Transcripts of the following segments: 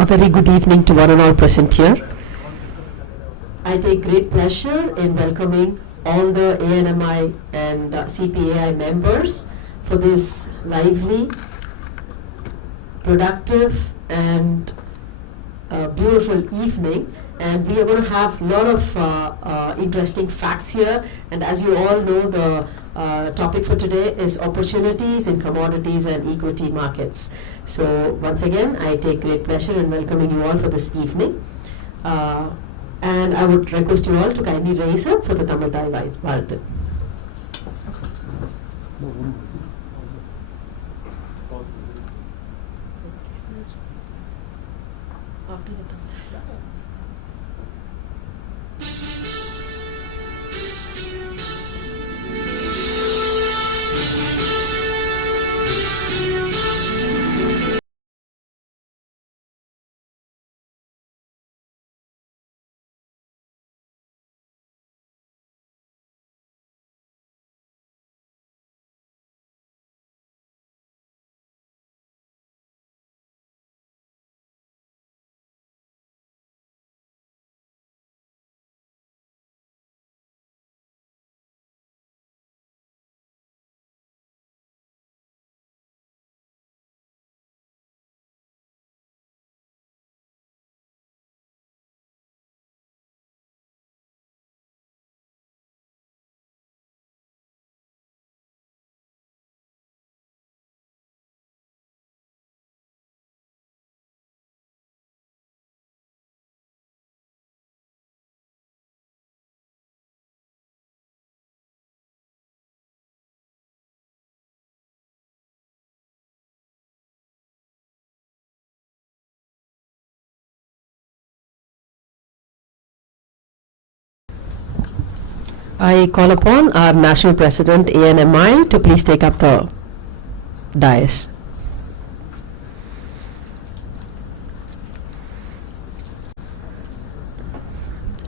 A very good evening to one and all present here. I take great pleasure in welcoming all the ANMI and CPAI members for this lively, productive and beautiful evening. And we are going to have a lot of interesting facts here. And as you all know, the topic for today is opportunities in commodities and equity markets. So once again, I take great pleasure in welcoming you all for this evening. And I would request you all to kindly raise up for the Tamil Thai Varthan. I call upon our National President ANMI to please take up the dais.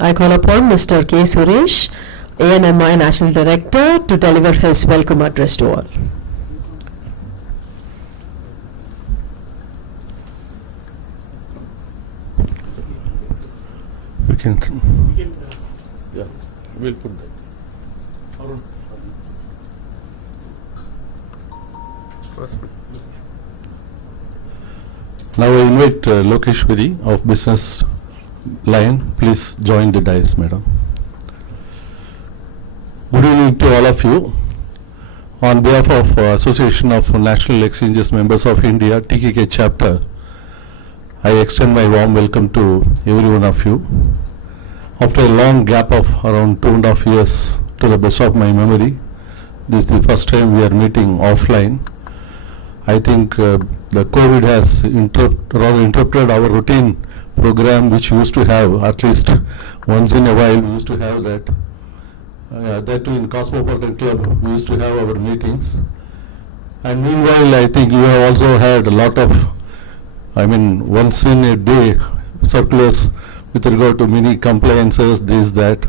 I call upon Mr. K. Suresh, ANMI National Director, to deliver his welcome address to all. We can, yeah, we'll put that. Now I invite Lokeshwari of Business Line. Please join the dais, madam. Good evening to all of you. On behalf of Association of National Exchanges Members of India, TKK Chapter, I extend my warm welcome to every one of you. After a long gap of around 2.5 years, to the best of my memory, this is the first time we are meeting offline. I think the COVID has interrupted our routine program, which we used to have at least once in a while. We used to have that. That too in Cosmopolitan Club, we used to have our meetings. And meanwhile, I think you have also had a lot of, once in a day circulars with regard to many compliances, this, that.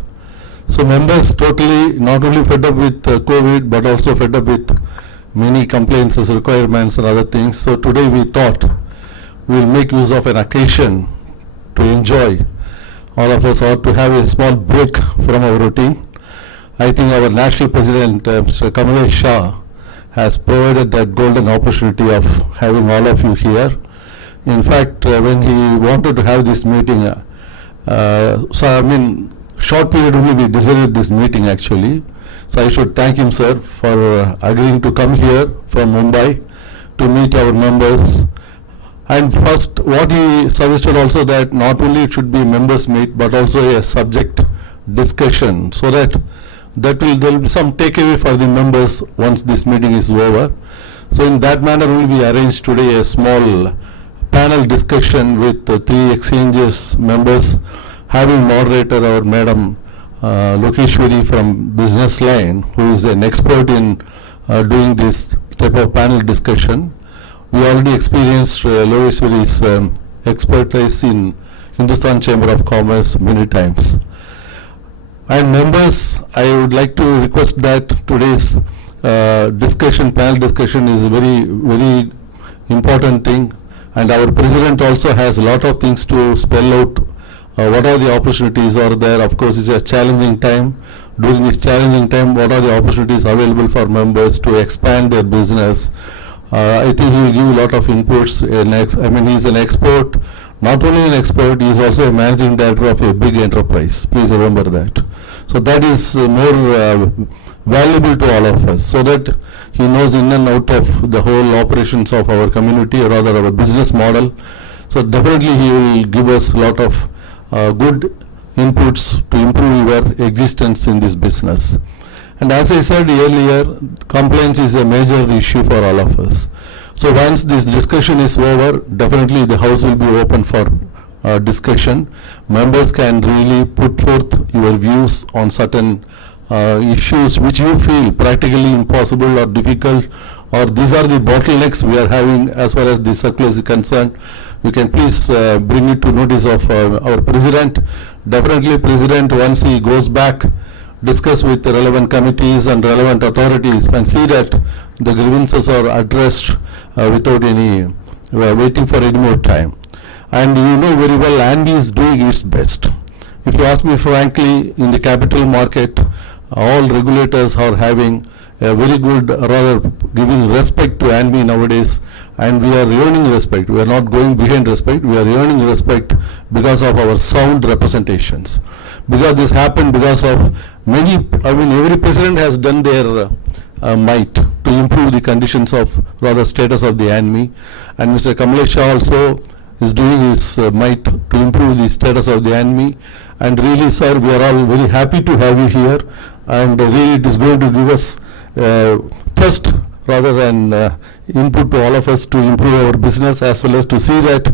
So members totally not only fed up with COVID, but also fed up with many compliances, requirements and other things. So today we thought we will make use of an occasion to enjoy, all of us, or to have a small break from our routine. I think our National President, Mr. Kamalesh Shah, has provided that golden opportunity of having all of you here. In fact, when he wanted to have this meeting, short period only we decided this meeting actually. So I should thank him, sir, for agreeing to come here from Mumbai to meet our members. And first, what he suggested also, that not only it should be members meet, but also a subject discussion, so that there will be some takeaway for the members once this meeting is over. So in that manner only we arranged today a small panel discussion with three exchanges members, having moderator our Madam Lokeshwari from Business Line, who is an expert in doing this type of panel discussion. We already experienced Lokeshwari's expertise in Hindustan Chamber of Commerce many times. And members, I would like to request that today's panel discussion is a very, very important thing. And our President also has a lot of things to spell out. What are the opportunities are there? Of course, it's a challenging time. During this challenging time, what are the opportunities available for members to expand their business? I think he will give a lot of inputs. He's an expert. Not only an expert, he is also a managing director of a big enterprise. Please remember that. So that is more valuable to all of us, so that he knows in and out of the whole operations of our community, or rather our business model. So definitely he will give us a lot of good inputs to improve your existence in this business. And as I said earlier, compliance is a major issue for all of us. So once this discussion is over, definitely the house will be open for discussion. Members can really put forth your views on certain issues which you feel practically impossible or difficult, or these are the bottlenecks we are having as far as the circular is concerned. You can please bring it to notice of our President. Definitely President, once he goes back, discuss with the relevant committees and relevant authorities and see that the grievances are addressed without any waiting for any more time. And you know very well, ANMI is doing its best. If you ask me frankly, in the capital market, all regulators are having a very good, rather giving respect to ANMI nowadays, and we are earning respect. We are not going behind respect. We are earning respect because of our sound representations. Because this happened because of many, every president has done their might to improve the conditions of, rather status of the ANMI, and Mr. Kamalesh Shah also is doing his might to improve the status of the ANMI. And really, sir, we are all very happy to have you here, and really it is going to give us first, rather than input to all of us to improve our business, as well as to see that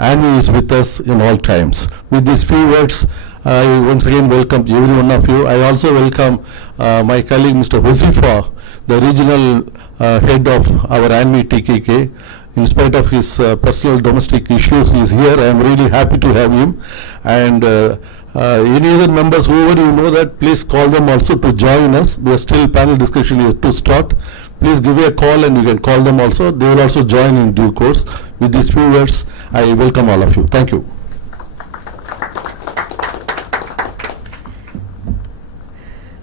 ANMI is with us in all times. With these few words, I once again welcome every one of you. I also welcome my colleague Mr. Hosifa, the regional head of our ANMI TKK. In spite of his personal domestic issues, he is here. I am really happy to have him. And any other members, whoever you know that, please call them also to join us. We are still panel discussion is to start. Please give me a call and you can call them also. They will also join in due course. With these few words, I welcome all of you. Thank you.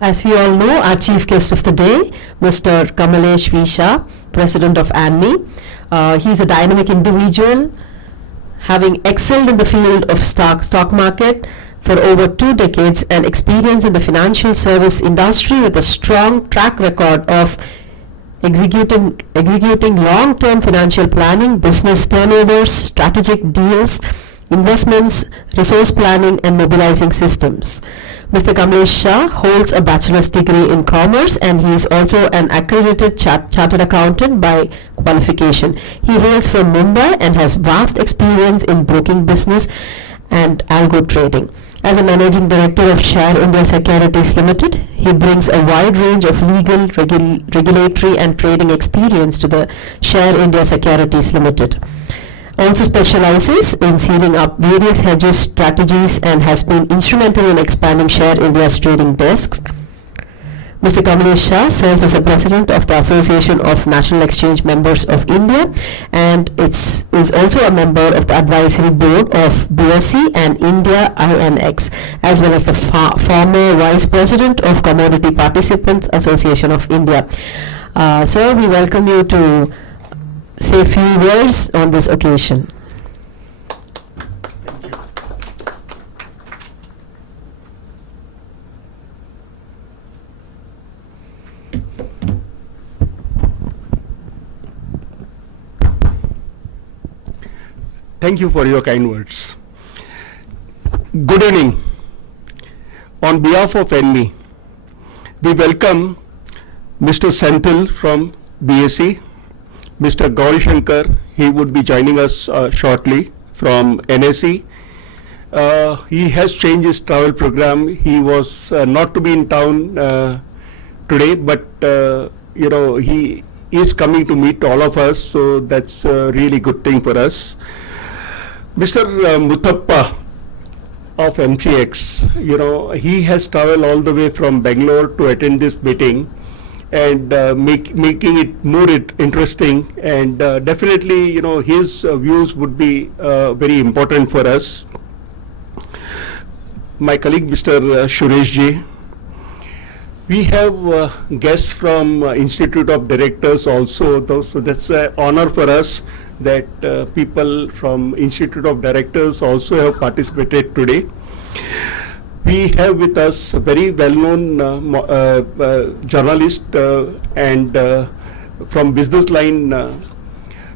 As we all know, our chief guest of the day, Mr. Kamalesh V. Shah, President of ANMI. He is a dynamic individual, having excelled in the field of stock market for over 2 decades and experience in the financial service industry with a strong track record of executing long-term financial planning, business turnovers, strategic deals, investments, resource planning, and mobilizing systems. Mr. Kamlesh Shah holds a bachelor's degree in commerce, and he is also an accredited chartered accountant by qualification. He hails from Mumbai and has vast experience in broking business and algo trading. As a managing director of Share India Securities Limited, he brings a wide range of legal, regulatory and trading experience to the Share India Securities Limited. Also specializes in sealing up various hedges strategies and has been instrumental in expanding Share India's trading desks. Mr. Kamlesh Shah serves as the president of the Association of National Exchange Members of India, and is also a member of the advisory board of BSE and India INX, as well as the former vice president of Commodity Participants Association of India. Sir, we welcome you to say a few words on this occasion. Thank you for your kind words. Good evening. On behalf of ANMI, we welcome Mr. Senthil from BSE, Mr. Gauri Shankar, he would be joining us shortly from NSE. He has changed his travel program. He was not to be in town today, but he is coming to meet all of us, so that's a really good thing for us. Mr. Muthappa of MCX, he has traveled all the way from Bangalore to attend this meeting and making it more interesting, and definitely, his views would be very important for us. My colleague, Mr. Suresh Ji. We have guests from Institute of Directors also, so that's an honor for us that people from Institute of Directors also have participated today. We have with us a very well-known journalist and from business line.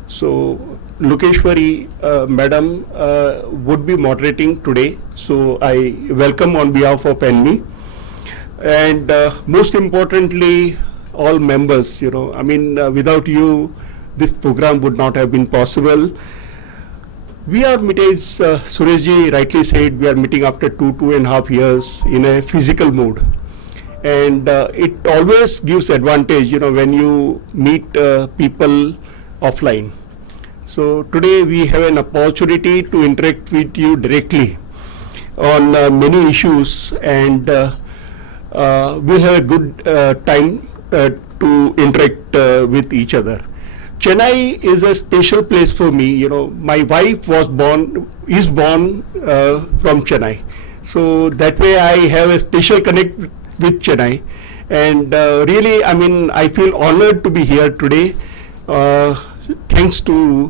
So Lokeshwari Madam would be moderating today. So I welcome on behalf of ANMI. And most importantly, all members, without you, this program would not have been possible. We are meeting, as Sureshji rightly said, we are meeting after 2.5 years in a physical mode. And it always gives advantage, when you meet people offline. So today we have an opportunity to interact with you directly on many issues, and we'll have a good time to interact with each other. Chennai is a special place for me. My wife is born from Chennai. So that way I have a special connect with Chennai. And really, I feel honored to be here today. Thanks to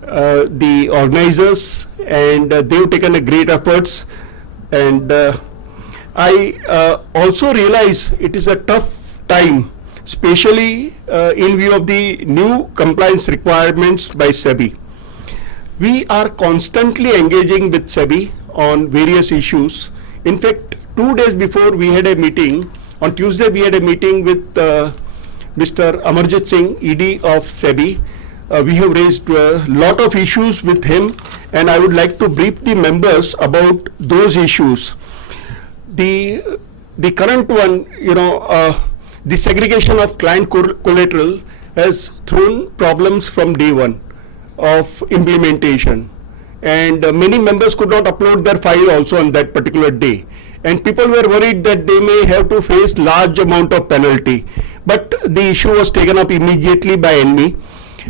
the organizers, and they've taken a great efforts. And I also realize it is a tough time, especially in view of the new compliance requirements by SEBI. We are constantly engaging with SEBI on various issues. In fact, 2 days before we had a meeting, on Tuesday we had a meeting with Mr. Amarjit Singh, ED of SEBI. We have raised a lot of issues with him, and I would like to brief the members about those issues. The current one, the segregation of client collateral has thrown problems from day one of implementation, and many members could not upload their file also on that particular day, and people were worried that they may have to face large amount of penalty. But the issue was taken up immediately by ANMI.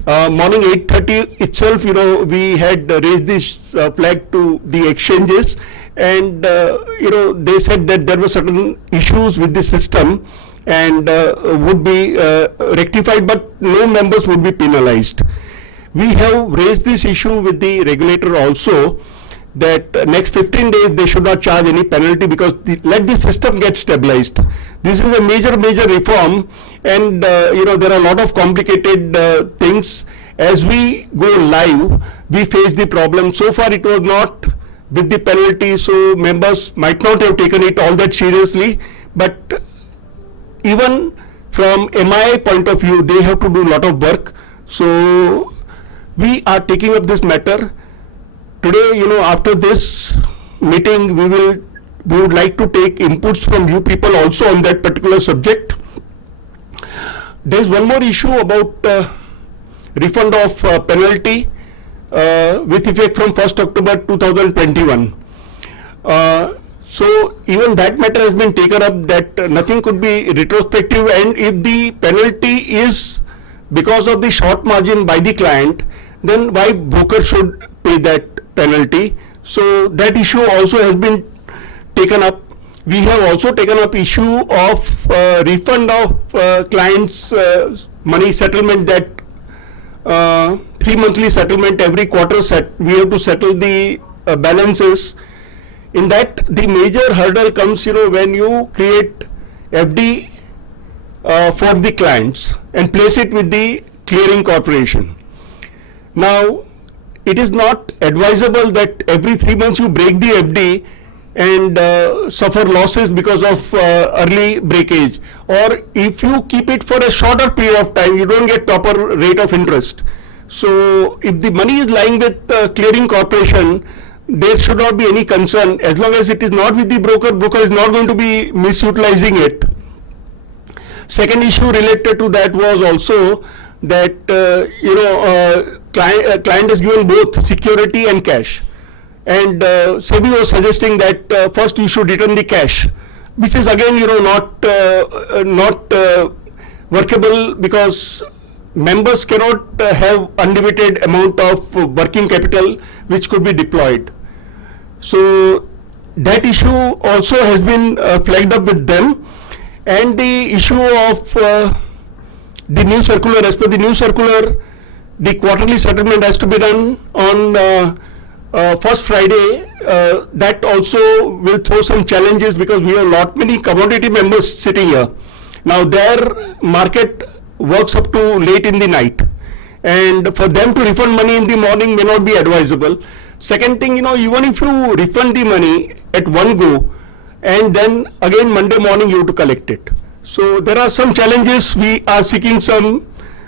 Morning 8:30 itself, we had raised this flag to the exchanges, and they said that there were certain issues with the system and would be rectified, but no members would be penalized. We have raised this issue with the regulator also, that next 15 days they should not charge any penalty, because let the system get stabilized. This is a major reform, and there are a lot of complicated things, as we go live, we face the problem. So far it was not with the penalty, so members might not have taken it all that seriously, but even from MI point of view, they have to do a lot of work. So we are taking up this matter. Today, after this meeting, we would like to take inputs from you people also on that particular subject. There is one more issue about refund of penalty with effect from 1st October 2021. So even that matter has been taken up, that nothing could be retrospective, and if the penalty is because of the short margin by the client, then why broker should pay that penalty? So that issue also has been taken up. We have also taken up issue of refund of clients' money settlement, that 3-monthly settlement every quarter we have to settle the balances. In that, the major hurdle comes, when you create FD for the clients and place it with the clearing corporation. Now, it is not advisable that every 3 months you break the FD and suffer losses because of early breakage, or if you keep it for a shorter period of time, you don't get proper rate of interest. So if the money is lying with clearing corporation, there should not be any concern. As long as it is not with the broker is not going to be misutilizing it. Second issue related to that was also that client is given both security and cash, and SEBI was suggesting that first you should return the cash, which is again not workable, because members cannot have unlimited amount of working capital which could be deployed. So that issue also has been flagged up with them, and the issue of the new circular. As per the new circular, the quarterly settlement has to be done on first Friday. That also will throw some challenges, because we have many commodity members sitting here. Now their market works up to late in the night, and for them to refund money in the morning may not be advisable. Second thing, even if you refund the money at one go, and then again Monday morning you have to collect it. So there are some challenges. We are seeking some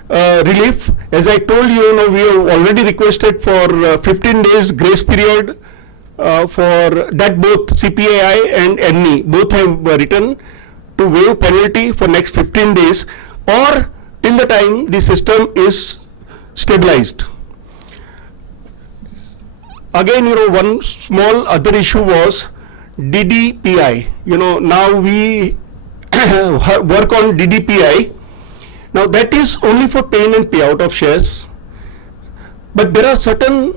relief. As I told you, we have already requested for 15 days grace period for that. Both CPAI and ANMI both have written to waive penalty for next 15 days or till the time the system is stabilized. Again, one small other issue was DDPI. Now we work on DDPI. Now that is only for pay in and payout of shares, but there are certain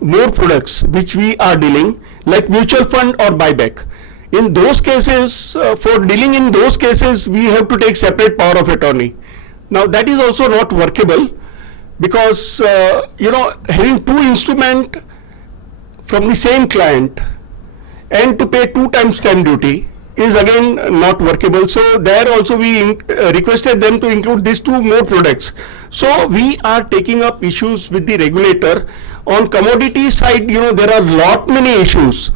more products which we are dealing, like mutual fund or buyback. In those cases, for dealing in those cases, we have to take separate power of attorney. Now that is also not workable, because having two instruments from the same client and to pay 2 times stamp duty is again not workable. So there also we requested them to include these 2 more products. So we are taking up issues with the regulator. On commodity side, there are many issues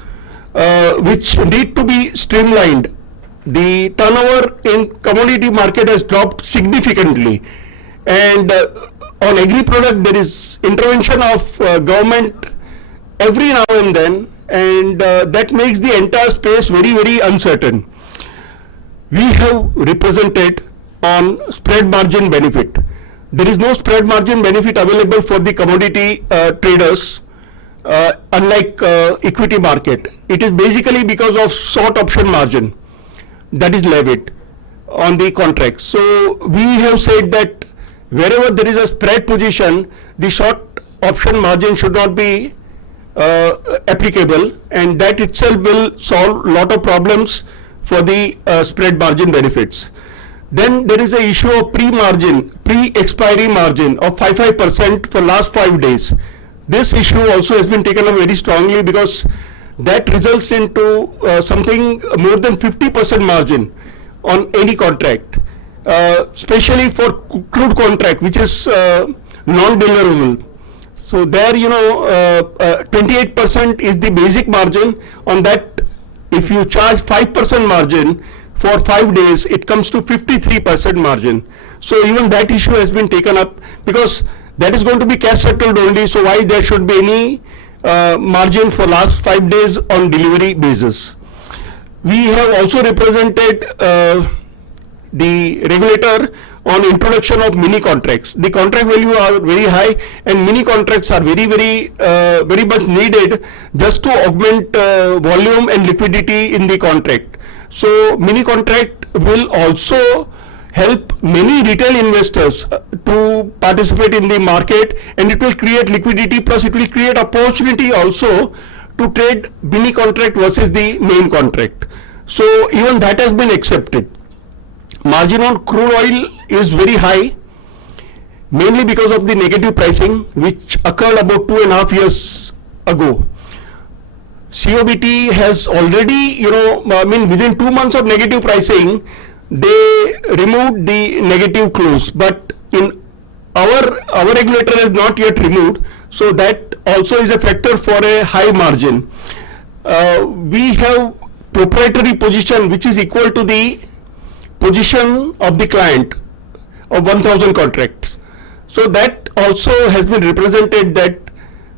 which need to be streamlined. The turnover in commodity market has dropped significantly, and on agri product there is intervention of government every now and then, and that makes the entire space very, very uncertain. We have represented on spread margin benefit. There is no spread margin benefit available for the commodity traders, unlike equity market. It is basically because of short option margin that is levied on the contract. So we have said that wherever there is a spread position, the short option margin should not be applicable, and that itself will solve a lot of problems for the spread margin benefits. Then there is a issue of pre-expiry margin of 5% for last 5 days. This issue also has been taken up very strongly, because that results into something more than 50% margin on any contract, especially for crude contract, which is non-deliverable. So there, 28% is the basic margin. On that, if you charge 5% margin for 5 days, it comes to 53% margin. So even that issue has been taken up, because that is going to be cash settled only. So why there should be any margin for last 5 days on delivery basis? We have also represented the regulator on introduction of mini contracts. The contract value are very high, and mini contracts are very much needed just to augment volume and liquidity in the contract. So mini contract will also help many retail investors to participate in the market, and it will create liquidity, plus it will create opportunity also to trade mini contract versus the main contract. So even that has been accepted. Margin on crude oil is very high, mainly because of the negative pricing which occurred about 2.5 years ago. COBT has already, within 2 months of negative pricing, they removed the negative clause, but in our regulator has not yet removed, so that also is a factor for a high margin. We have proprietary position which is equal to the position of the client of 1000 contracts. So that also has been represented, that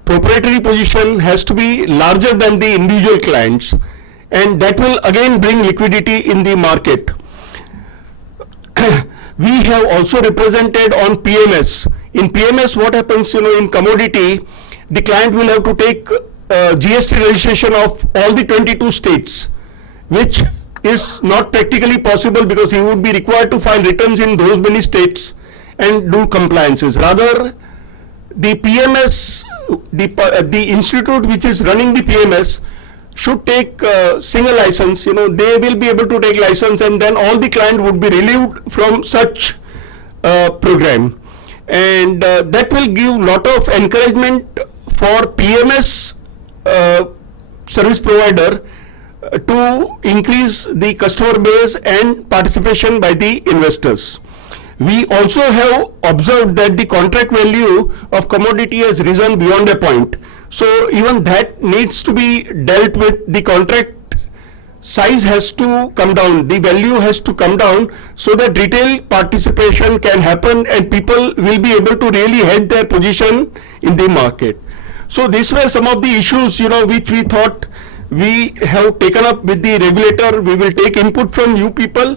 proprietary position has to be larger than the individual clients, and that will again bring liquidity in the market. We have also represented on PMS. In PMS, what happens, in commodity, the client will have to take GST registration of all the 22 states, which is not practically possible, because he would be required to file returns in those many states and do compliances. Rather, the PMS, the institute which is running the PMS should take single license. They will be able to take license, and then all the client would be relieved from such program, and that will give lot of encouragement for PMS service provider to increase the customer base and participation by the investors. We also have observed that the contract value of commodity has risen beyond a point. So even that needs to be dealt with. The contract size has to come down, the value has to come down, so that retail participation can happen and people will be able to really hedge their position in the market. So these were some of the issues, which we thought we have taken up with the regulator. We will take input from you people,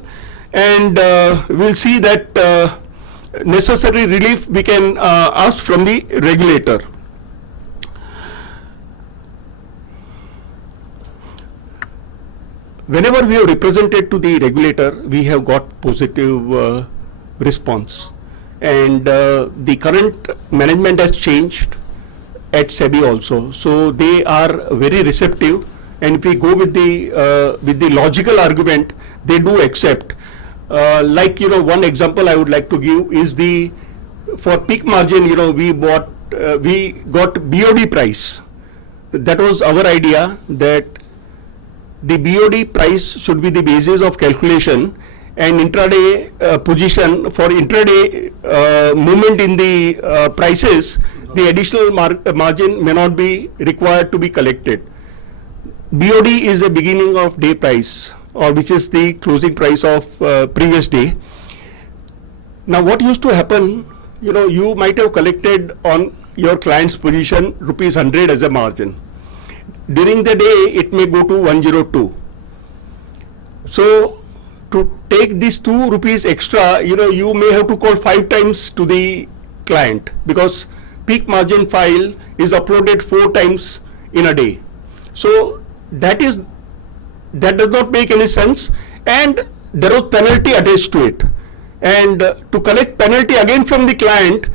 and we'll see that necessary relief we can ask from the regulator. Whenever we have represented to the regulator, we have got positive response, and the current management has changed at SEBI also, so they are very receptive, and if we go with the logical argument, they do accept. One example I would like to give is for peak margin, we got BOD price. That was our idea, that the BOD price should be the basis of calculation, and intraday position for intraday movement in the prices, the additional margin may not be required to be collected. BOD is the beginning of day price, or which is the closing price of previous day. Now what used to happen, you might have collected on your client's position ₹100 as a margin. During the day it may go to 102. So to take these ₹2 extra, you may have to call 5 times to the client, because peak margin file is uploaded 4 times in a day. So that does not make any sense, and there was penalty attached to it, and to collect penalty again from the client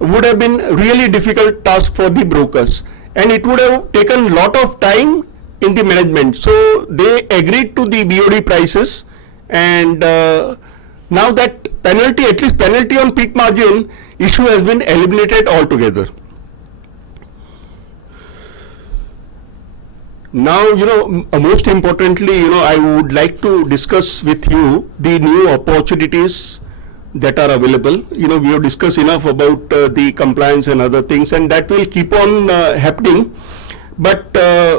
would have been really difficult task for the brokers, and it would have taken lot of time in the management. So they agreed to the BOD prices, and now that penalty, at least penalty on peak margin issue, has been eliminated altogether. Now, most importantly, I would like to discuss with you the new opportunities that are available. You know, we have discussed enough about the compliance and other things, and that will keep on happening. But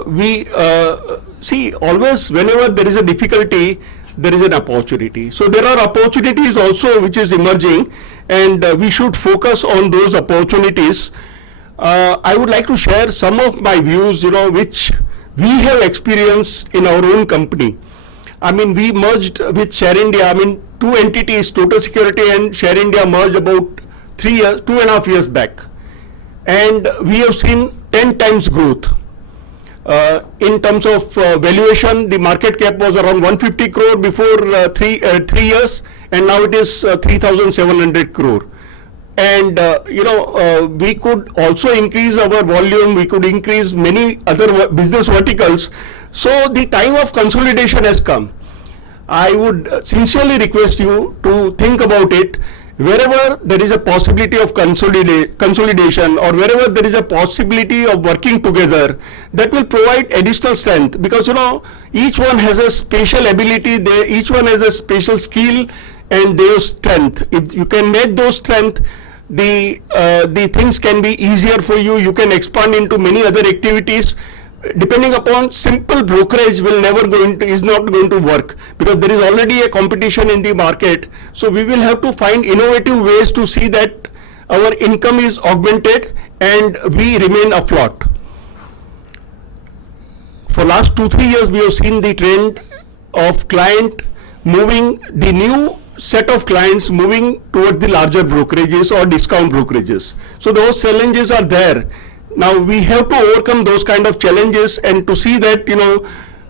we see, always whenever there is a difficulty, there is an opportunity. So there are opportunities also which is emerging, and we should focus on those opportunities. I would like to share some of my views, you know, which we have experienced in our own company. I mean, we merged with Share India. I mean, two entities, Total Security and Share India, merged about 2.5 years back. And we have seen 10 times growth. In terms of valuation, the market cap was around 150 crore before 3 years, and now it is 3,700 crore. And we could also increase our volume, we could increase many other business verticals. So the time of consolidation has come. I would sincerely request you to think about it. Wherever there is a possibility of consolidation, or wherever there is a possibility of working together, that will provide additional strength, because you know, each one has a special ability, each one has a special skill and their strength. If you can make those strength, the things can be easier for you. You can expand into many other activities. Depending upon simple brokerage is not going to work, because there is already a competition in the market. So we will have to find innovative ways to see that our income is augmented and we remain afloat. For last 2-3 years, we have seen the trend of client moving, the new set of clients moving toward the larger brokerages or discount brokerages. So those challenges are there. Now we have to overcome those kind of challenges, and to see that, you know,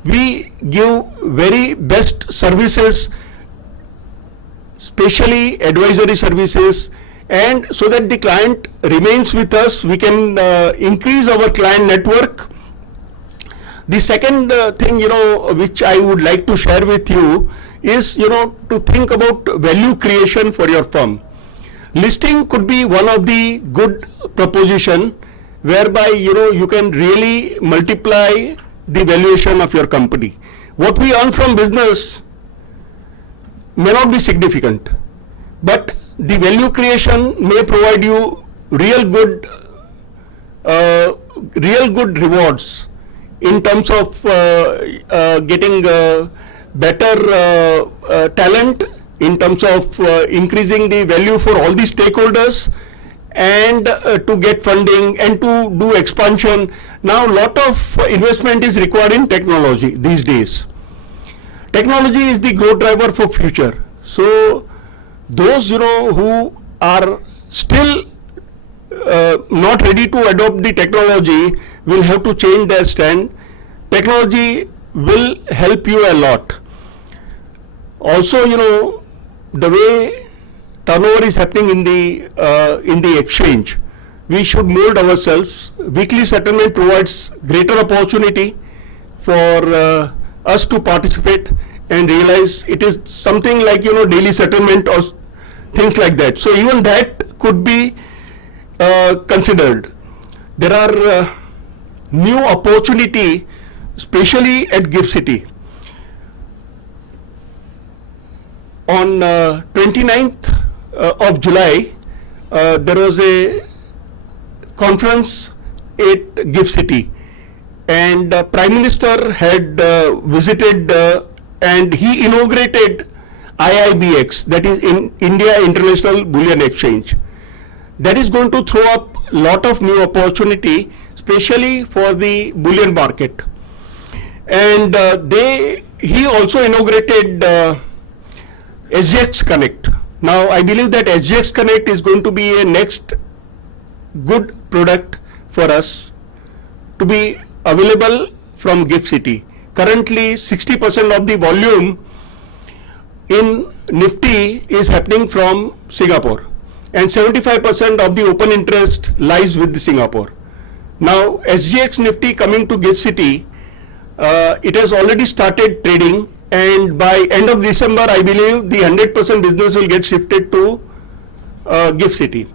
we give very best services, especially advisory services, and so that the client remains with us, we can increase our client network. The second thing, you know, which I would like to share with you is, you know, to think about value creation for your firm. Listing could be one of the good proposition, whereby, you know, you can really multiply the valuation of your company. What we earn from business may not be significant, but the value creation may provide you real good rewards in terms of getting better talent, in terms of increasing the value for all the stakeholders, and to get funding and to do expansion. Now lot of investment is required in technology these days. Technology is the growth driver for future. So those, you know, who are still not ready to adopt the technology will have to change their stand. Technology will help you a lot. Also, you know, the way turnover is happening in the exchange, we should mold ourselves. Weekly settlement provides greater opportunity for us to participate and realize it is something like, you know, daily settlement or things like that. So even that could be considered. There are new opportunity, especially at Gift City. On 29th of July, there was a conference at Gift City, and Prime Minister had visited and he inaugurated IIBX, that is in India International Bullion Exchange. That is going to throw up a lot of new opportunity, especially for the bullion market. And he also inaugurated SGX Connect. Now I believe that SGX Connect is going to be a next good product for us to be available from Gift City. Currently 60% of the volume in Nifty is happening from Singapore, and 75% of the open interest lies with Singapore. Now SGX Nifty coming to Gift City, it has already started trading, and by end of December I believe the 100% business will get shifted to Gift City.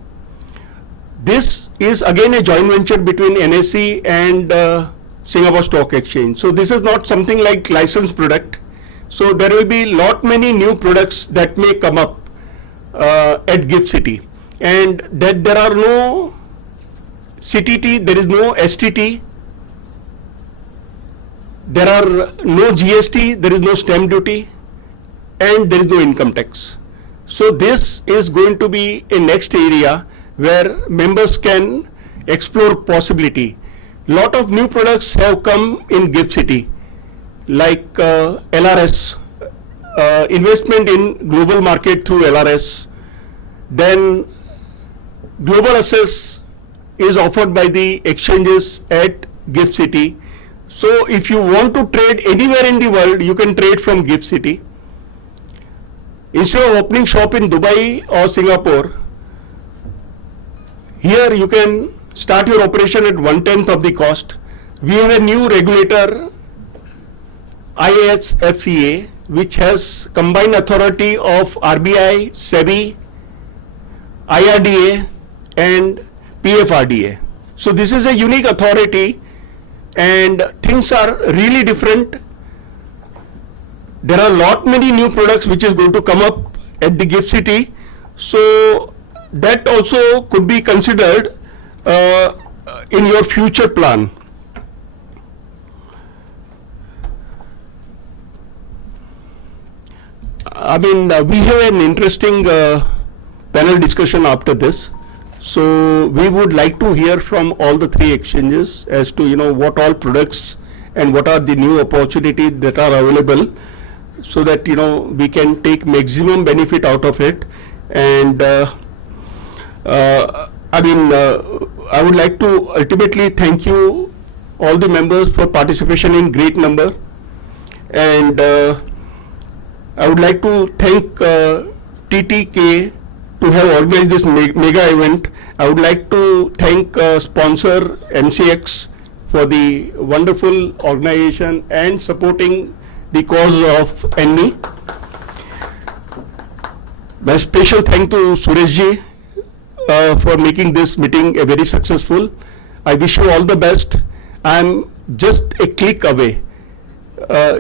This is again a joint venture between NSE and Singapore Stock Exchange. So this is not something like licensed product. So there will be many new products that may come up at GIFT City, and that there are no CTT, there is no STT, there are no GST, there is no stamp duty, and there is no income tax. So this is going to be a next area where members can explore possibility. Lot of new products have come in GIFT City, like LRS, investment in global market through LRS. Then global access is offered by the exchanges at GIFT City. So if you want to trade anywhere in the world, you can trade from GIFT City. Instead of opening shop in Dubai or Singapore, here you can start your operation at 1/10 of the cost. We have a new regulator, ICSA, which has combined authority of RBI, SEBI, IRDA and PFRDA. So this is a unique authority and things are really different. There are many new products which is going to come up at the GIFT City. So that also could be considered in your future plan. I mean, we have an interesting panel discussion after this. So we would like to hear from all the three exchanges as to, what all products and what are the new opportunities that are available, so that, we can take maximum benefit out of it. And I would like to ultimately thank you, all the members, for participation in great number. And I would like to thank TTK to have organized this mega event. I would like to thank sponsor MCX for the wonderful organization and supporting the cause of ANMI. My special thank to Suresh ji for making this meeting a very successful. I wish you all the best. I am just a click away.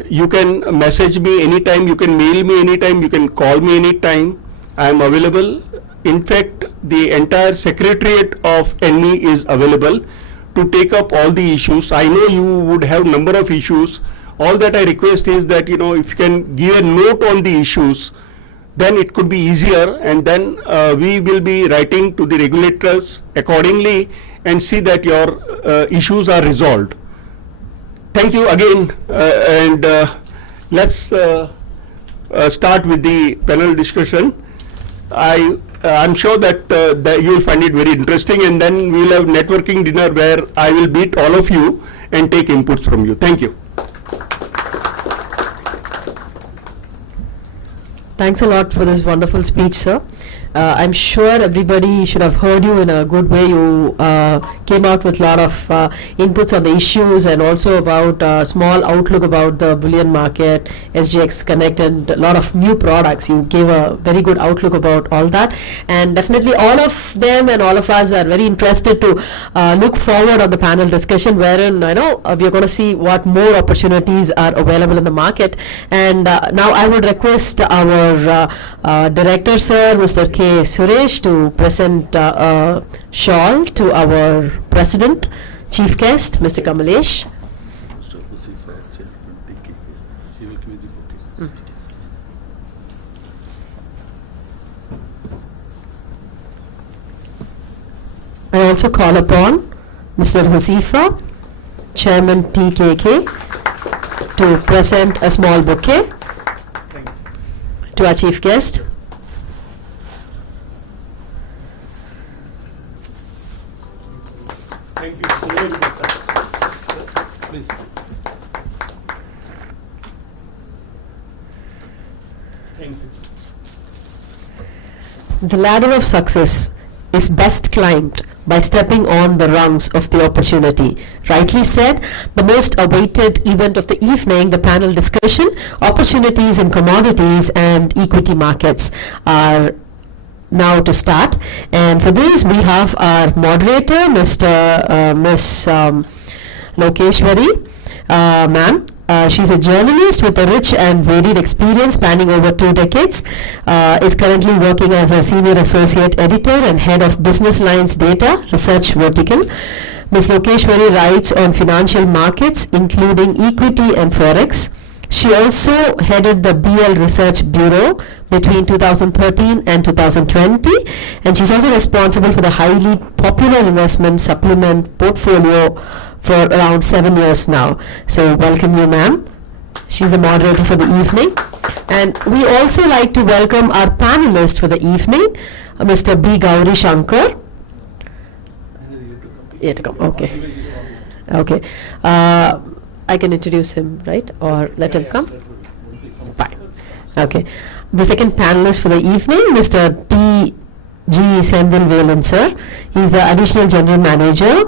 You can message me anytime, you can mail me anytime, you can call me anytime. I am available. In fact, the entire secretariat of ANMI is available to take up all the issues. I know you would have number of issues. All that I request is that, if you can give a note on the issues, then it could be easier, and then we will be writing to the regulators accordingly and see that your issues are resolved. Thank you again, and let's start with the panel discussion. I'm sure that, that you will find it very interesting, and then we will have networking dinner where I will meet all of you and take inputs from you. Thank you. Thanks a lot for this wonderful speech, sir. I'm sure everybody should have heard you in a good way. You came out with a lot of inputs on the issues, and also about small outlook about the bullion market, SGX Connect, and a lot of new products. You gave a very good outlook about all that, and definitely all of them and all of us are very interested to look forward on the panel discussion, wherein I know we are going to see what more opportunities are available in the market. And now I would request our director, sir, Mr. K. Suresh, to present a shawl to our president, chief guest, Mr. Kamalesh. I also call upon Mr. Husifa, Chairman TKK, to present a small bouquet to our chief guest. Thank you so very much, sir. Please. Thank you. The ladder of success is best climbed by stepping on the rungs of the opportunity. Rightly said, the most awaited event of the evening, the panel discussion, opportunities in commodities and equity markets, are now to start. And for this, we have our moderator, Miss Lokeshwari, ma'am, She's a journalist with a rich and varied experience spanning over 2 decades. Is currently working as a senior associate editor and head of Business Lines Data Research Vertical. Ms. Lokeshwari writes on financial markets, including equity and forex. She also headed the BL Research Bureau between 2013 and 2020, and she's also responsible for the highly popular investment supplement portfolio for around 7 years now. So welcome you, ma'am. She's the moderator for the evening. And we also like to welcome our panelist for the evening, Mr. B. Gauri Shankar. Yet to come. Okay. Okay. I can introduce him, right? Or let him come? Fine. Okay. The second panelist for the evening, Mr. P. G. Sendil Velan, sir. He's the additional general manager.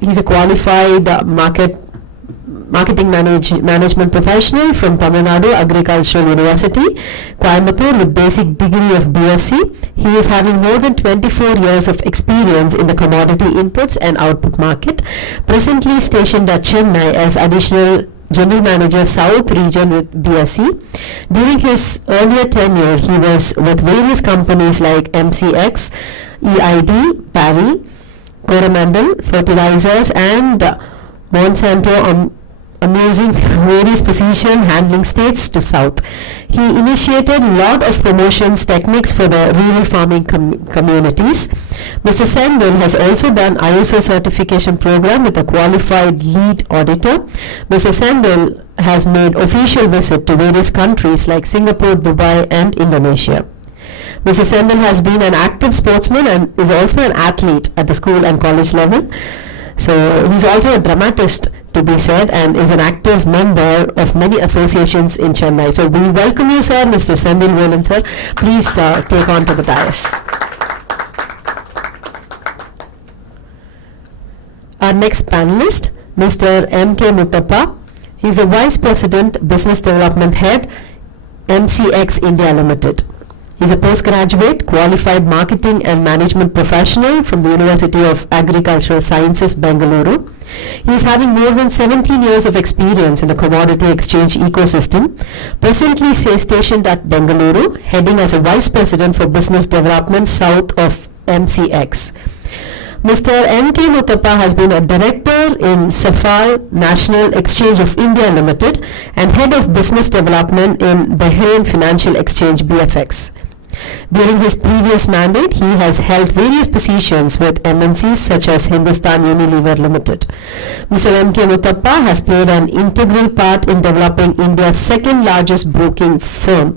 He's a qualified marketing management professional from Tamil Nadu Agricultural University, Coimbatore, with basic degree of BSc. He is having more than 24 years of experience in the commodity inputs and output market, presently stationed at Chennai as additional General Manager South Region with BSc. During his earlier tenure, he was with various companies like MCX, EID, Parry, Coromandel Fertilizers and Monsanto, amusing various position handling states to south. He initiated a lot of promotions techniques for the rural farming communities. Mr. Sendil has also done ISO certification program with a qualified lead auditor. Mr. Sendil has made official visit to various countries like Singapore, Dubai and Indonesia. Mr. Sendil has been an active sportsman and is also an athlete at the school and college level. So he's also a dramatist, to be said, and is an active member of many associations in Chennai. So we welcome you, sir, Mr. Sendil Velan, sir. Please take on to the dais. Our next panelist, Mr. M.K. Muthappa. He's the Vice President, Business Development Head, MCX India Limited. He's a postgraduate qualified marketing and management professional from the University of Agricultural Sciences, Bengaluru. He is having more than 17 years of experience in the commodity exchange ecosystem. Presently stationed at Bengaluru, heading as a Vice President for Business Development South of MCX. Mr. M.K. Muthappa has been a director in Safal National Exchange of India Limited and head of business development in Bahrain Financial Exchange BFX. During his previous mandate, he has held various positions with MNCs such as Hindustan Unilever Limited. Mr. M.K. Muthappa has played an integral part in developing India's second largest broking firm,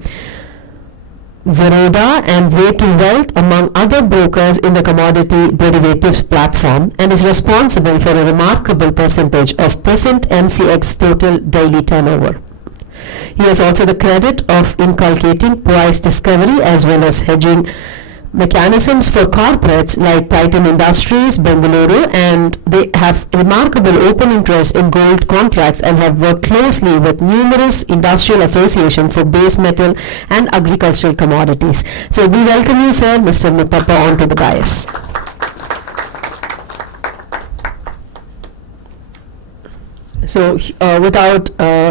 Zerodha and Way to Wealth, among other brokers in the commodity derivatives platform, and is responsible for a remarkable percentage of present MCX total daily turnover. He has also the credit of inculcating price discovery as well as hedging mechanisms for corporates like Titan Industries, Bengaluru, and they have remarkable open interest in gold contracts and have worked closely with numerous industrial associations for base metal and agricultural commodities. So we welcome you, sir, Mr. Muthappa, onto the dais. So without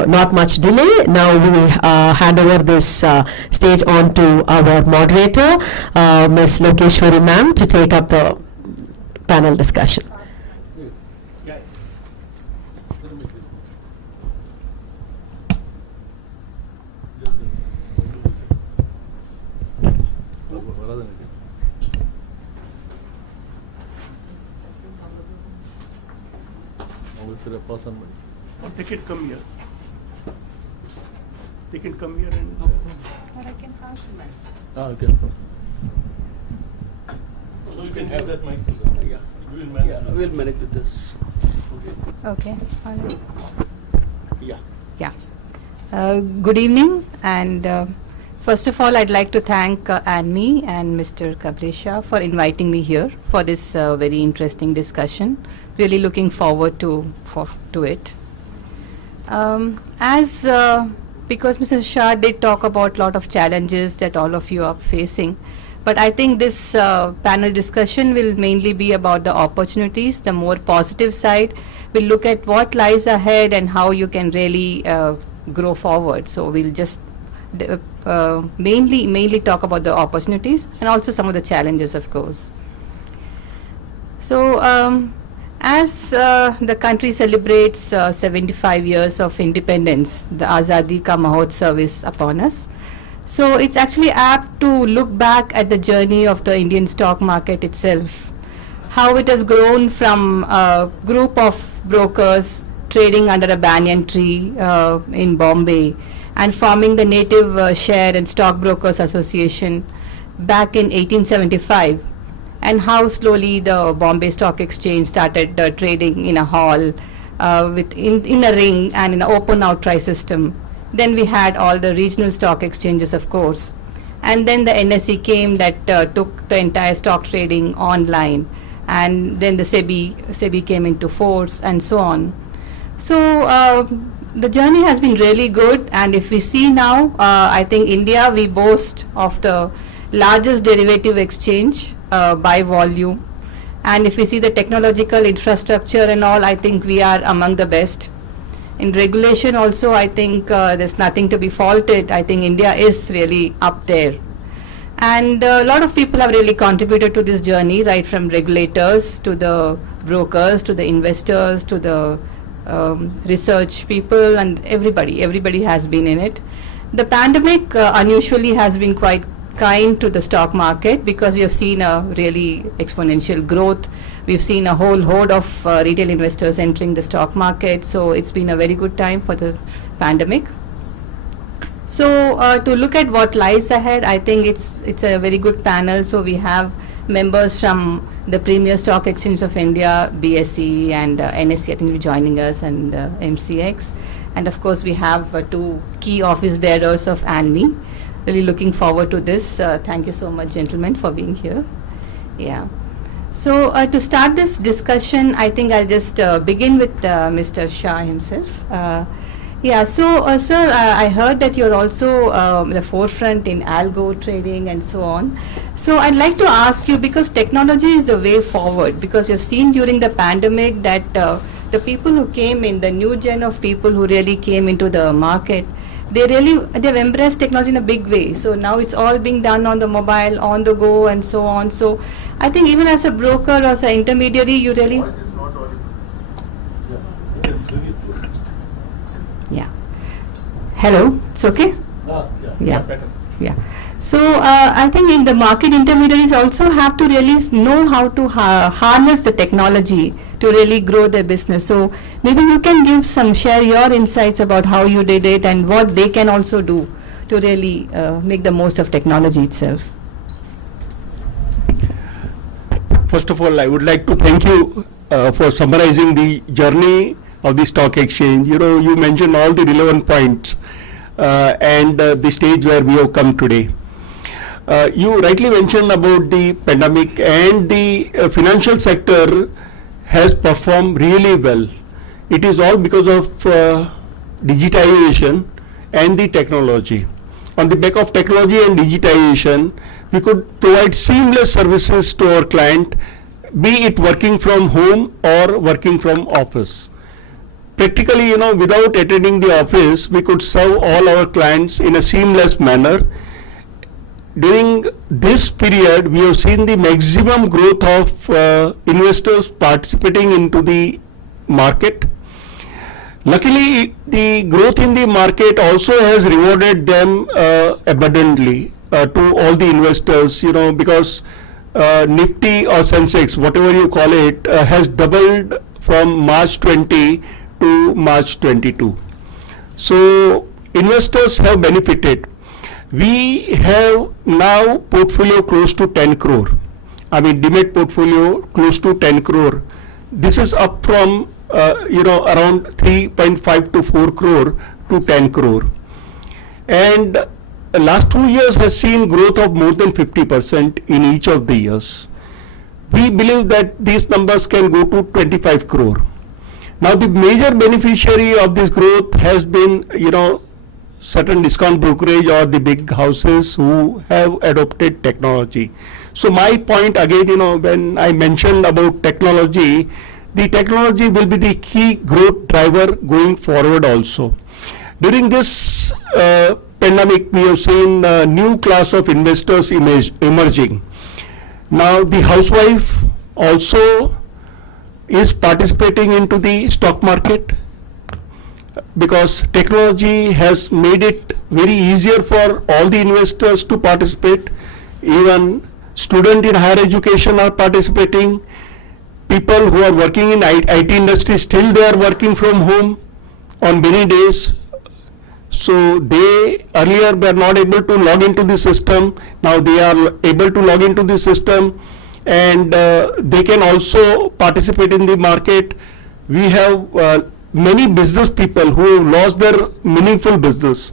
not much delay, now we hand over this stage on to our moderator, Ms. Lokeshwari ma'am, to take up the panel discussion. Or they can come here. They can come here and. Or I can pass the mic. Okay. So you can have that mic. Yeah. We'll manage with this. Okay. All right. Yeah. Yeah. Good evening, and first of all, I'd like to thank ANMI and Mr. Kablesha for inviting me here for this very interesting discussion. Really looking forward to it. Because Mr. Shah did talk about a lot of challenges that all of you are facing, but I think this panel discussion will mainly be about the opportunities, the more positive side, we'll look at what lies ahead and how you can really grow forward. So we'll just mainly talk about the opportunities and also some of the challenges, of course. So as the country celebrates 75 years of independence, the Azadi Ka Mahotsav is upon us. So it's actually apt to look back at the journey of the Indian stock market itself, how it has grown from a group of brokers trading under a banyan tree in Bombay and forming the Native Share and Stockbrokers Association back in 1875, and how slowly the Bombay Stock Exchange started trading in a hall in a ring and in an open outright system. Then we had all the regional stock exchanges, of course, and then the NSE came that took the entire stock trading online, and then the SEBI came into force, and so on. So the journey has been really good, and if we see now, I think India, we boast of the largest derivative exchange by volume, and if we see the technological infrastructure and all, I think we are among the best. In regulation also, I think there's nothing to be faulted. I think India is really up there. And a lot of people have really contributed to this journey, right from regulators to the brokers, to the investors, to the research people, and everybody has been in it. The pandemic unusually has been quite kind to the stock market, because we have seen a really exponential growth. We've seen a whole horde of retail investors entering the stock market, so it's been a very good time for the pandemic. So to look at what lies ahead, I think it's a very good panel. So we have members from the premier stock exchange of India, BSE and NSE, I think will be joining us, and MCX. And of course we have two key office bearers of ANMI. Really looking forward to this. Thank you so much, gentlemen, for being here. Yeah. So to start this discussion, I think I'll just begin with Mr. Shah himself. Yeah, so sir, I heard that you're also the forefront in algo trading and so on. So I'd like to ask you, because technology is the way forward, because you've seen during the pandemic that the people who came in, the new gen of people who really came into the market, they've embraced technology in a big way. So now it's all being done on the mobile, on the go, and so on. So I think even as a broker or as an intermediary, you really... Yeah. Hello, it's okay? Yeah. So I think in the market, intermediaries also have to really know how to harness the technology to really grow their business. So maybe you can share your insights about how you did it and what they can also do to really make the most of technology itself. First of all, I would like to thank you for summarizing the journey of the stock exchange. You know, you mentioned all the relevant points and the stage where we have come today. You rightly mentioned about the pandemic, and the financial sector has performed really well. It is all because of digitization and the technology. On the back of technology and digitization, we could provide seamless services to our client, be it working from home or working from office. Practically, you know, without attending the office, we could serve all our clients in a seamless manner. During this period, we have seen the maximum growth of investors participating into the market. Luckily, the growth in the market also has rewarded them abundantly to all the investors, you know, because Nifty or Sensex, whatever you call it, has doubled from March 20 to March 22. So investors have benefited. We have now portfolio close to 10 crore. I mean, Demat portfolio close to 10 crore. This is up from around 3.5 to 4 crore to 10 crore. And last 2 years has seen growth of more than 50% in each of the years. We believe that these numbers can go to 25 crore. Now, the major beneficiary of this growth has been, certain discount brokerage or the big houses who have adopted technology. So my point again, when I mentioned about technology, the technology will be the key growth driver going forward also. During this pandemic, we have seen a new class of investors emerging. Now the housewife also is participating into the stock market, because technology has made it very easier for all the investors to participate. Even students in higher education are participating. People who are working in IT industry, still they are working from home on many days. So they earlier were not able to log into the system. Now they are able to log into the system, and they can also participate in the market. We have many business people who have lost their meaningful business,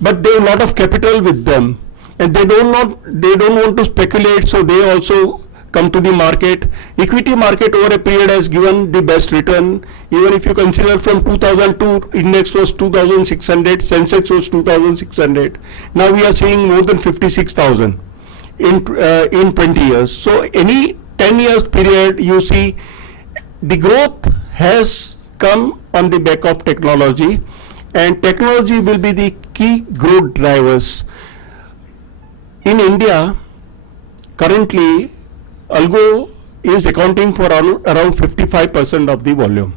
but they have a lot of capital with them, and they don't want to speculate, so they also come to the market. Equity market over a period has given the best return. Even if you consider from 2002, index was 2,600, Sensex was 2,600. Now we are seeing more than 56,000 in 20 years. So any 10 years period, you see the growth has come on the back of technology, and technology will be the key growth drivers. In India, currently, algo is accounting for around 55% of the volume,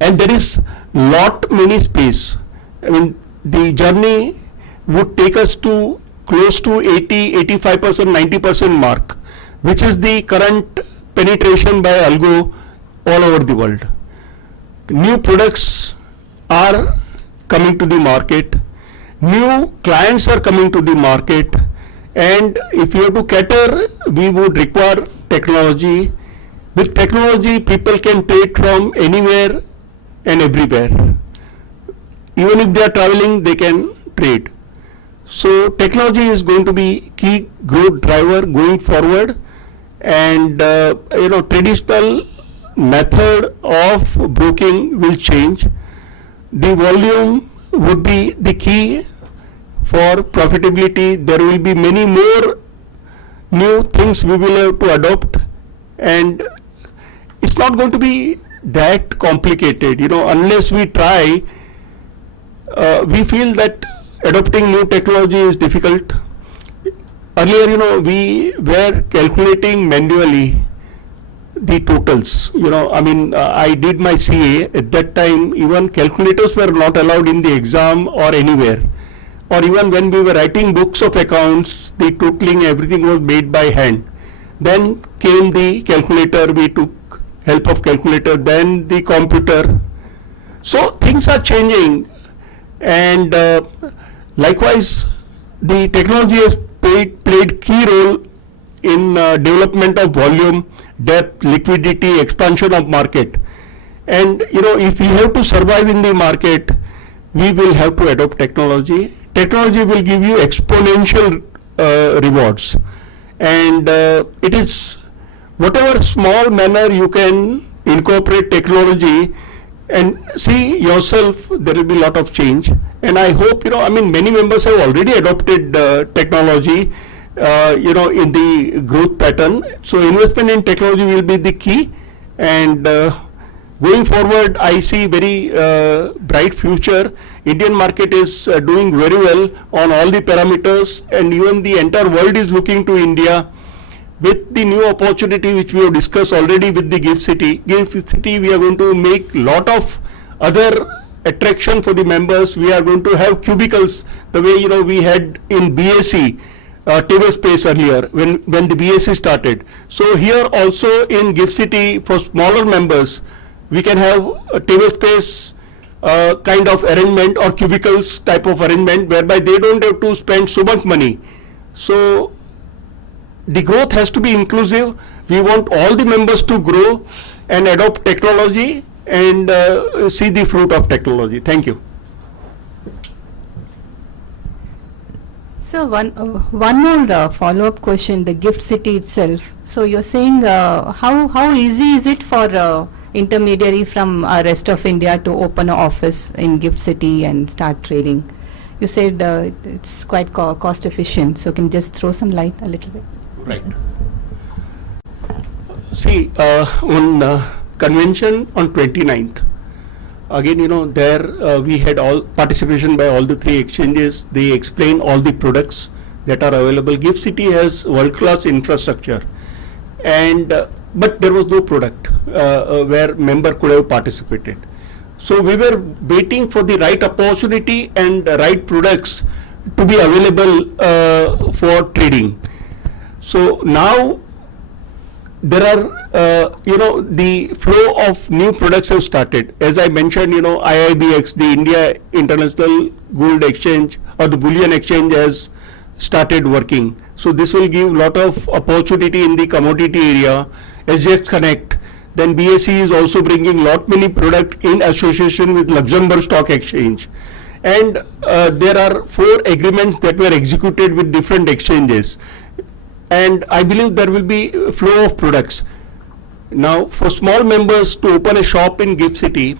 and there is many space. I mean, the journey would take us to close to 80, 85%, 90% mark, which is the current penetration by algo all over the world. New products are coming to the market, new clients are coming to the market, and if you have to cater, we would require technology. With technology, people can trade from anywhere and everywhere. Even if they are traveling, they can trade. So technology is going to be key growth driver going forward, and traditional method of broking will change. The volume would be the key for profitability. There will be many more new things we will have to adopt, and it's not going to be that complicated, unless we try. We feel that adopting new technology is difficult. Earlier, we were calculating manually the totals. I did my CA at that time. Even calculators were not allowed in the exam or anywhere. Or even when we were writing books of accounts, the totaling, everything was made by hand. Then came the calculator, we took help of calculator, then the computer. So things are changing, and likewise the technology has played key role in development of volume, depth, liquidity, expansion of market. And if we have to survive in the market, we will have to adopt technology. Technology will give you exponential rewards, and it is whatever small manner you can incorporate technology and see yourself, there will be a lot of change. And I hope, many members have already adopted technology, in the growth pattern. So investment in technology will be the key, and going forward, I see very bright future. Indian market is doing very well on all the parameters, and even the entire world is looking to India. With the new opportunity which we have discussed already with the Gift City, we are going to make lot of other attraction for the members. We are going to have cubicles the way we had in BSc table space earlier when the BSc started. So here also in Gift City, for smaller members, we can have a table space kind of arrangement, or cubicles type of arrangement, whereby they don't have to spend so much money. So the growth has to be inclusive. We want all the members to grow and adopt technology and see the fruit of technology. Thank you. So one more follow-up question, the Gift City itself. So you're saying how easy is it for intermediary from rest of India to open an office in Gift City and start trading? You said it's quite cost efficient. So can you just throw some light a little bit? Right. See, on convention on 29th. Again, there we had all participation by all the three exchanges. They explain all the products that are available. GIFT City has world-class infrastructure, and but there was no product where member could have participated. So we were waiting for the right opportunity and right products to be available for trading. So now there are, the flow of new products have started. As I mentioned, IIBX, the India International Gold Exchange or the Bullion Exchange, has started working. So this will give lot of opportunity in the commodity area. SGX Connect. Then BSE is also bringing lot many product in association with Luxembourg Stock Exchange. And there are 4 agreements that were executed with different exchanges. And I believe there will be flow of products. Now, for small members to open a shop in GIFT City,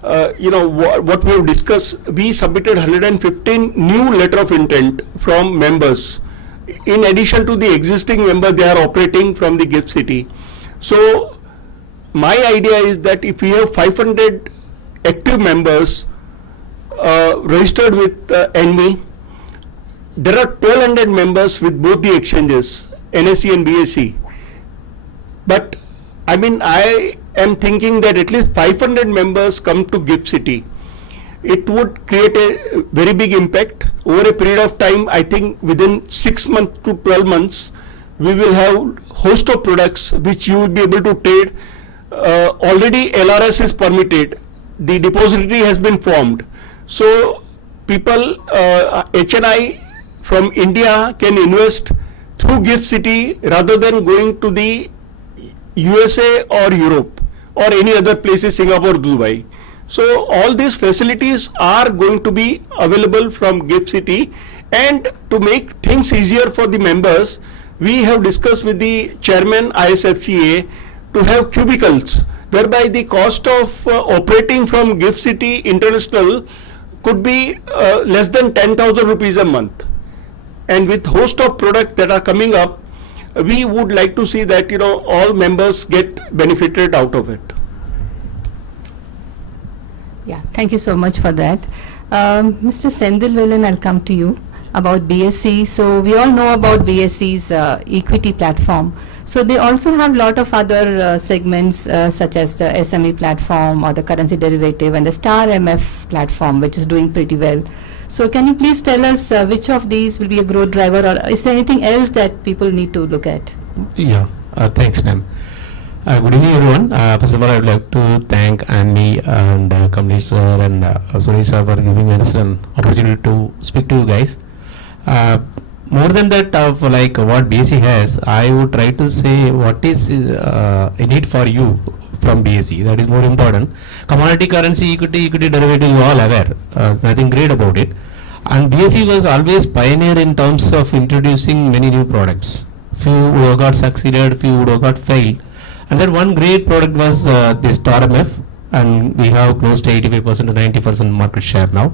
what we have discussed, we submitted 115 new letter of intent from members. In addition to the existing members, they are operating from the GIFT City. So, my idea is that if we have 500 active members registered with ANMI, there are 1200 members with both the exchanges, NSE and BSE. But I mean, I am thinking that at least 500 members come to GIFT City. It would create a very big impact over a period of time. I think within 6 months to 12 months, we will have host of products which you will be able to trade. Already LRS is permitted. The depository has been formed. So people, HNI from India can invest through GIFT City rather than going to the USA or Europe or any other places, Singapore, Dubai. So all these facilities are going to be available from GIFT City, and to make things easier for the members, we have discussed with the chairman ISFCA to have cubicles whereby the cost of operating from GIFT City International could be less than 10,000 rupees a month. And with host of products that are coming up, we would like to see that all members get benefited out of it. Yeah, thank you so much for that. Mr. Sendil Velan, I'll come to you about BSE. So we all know about BSE's equity platform. So they also have a lot of other segments such as the SME platform or the currency derivative and the Star MF platform, which is doing pretty well. So can you please tell us which of these will be a growth driver, or is there anything else that people need to look at? Yeah, thanks, ma'am. Good evening, everyone. First of all, I would like to thank ANMI and Kamlesh sir and Suresh sir for giving us an opportunity to speak to you guys. More than that, of like what BSE has, I would try to say what is in it for you from BSE. That is more important. Commodity, currency, equity derivative, you all aware. Nothing great about it. And BSE was always pioneer in terms of introducing many new products. Few would have got succeeded, few would have got failed. And then one great product was this Star MF, and we have close to 85% to 90% market share now.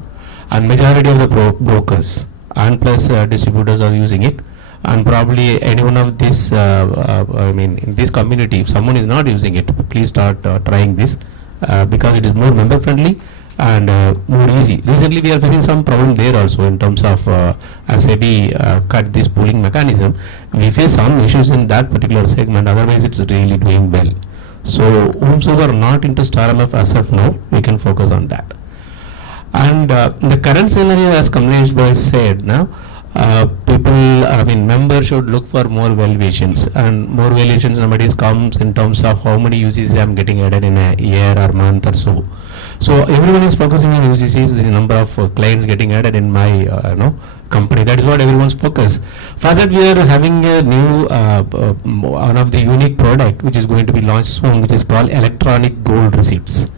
And majority of the brokers and plus distributors are using it. And probably any one of this, in this community, if someone is not using it, please start trying this because it is more member friendly and more easy. Recently we are facing some problem there also in terms of as SEBI cut this pooling mechanism. We face some issues in that particular segment, otherwise it's really doing well. So whomsoever are not into Star MF as of now, we can focus on that. And the current scenario, as Kamlesh Bhai said, now members should look for more valuations, and more valuations nowadays comes in terms of how many UCCs I am getting added in a year or month or so. So everyone is focusing on UCCs, the number of clients getting added in my company. That is what everyone's focus. For that, we are having a new one of the unique product which is going to be launched soon, which is called electronic gold receipts.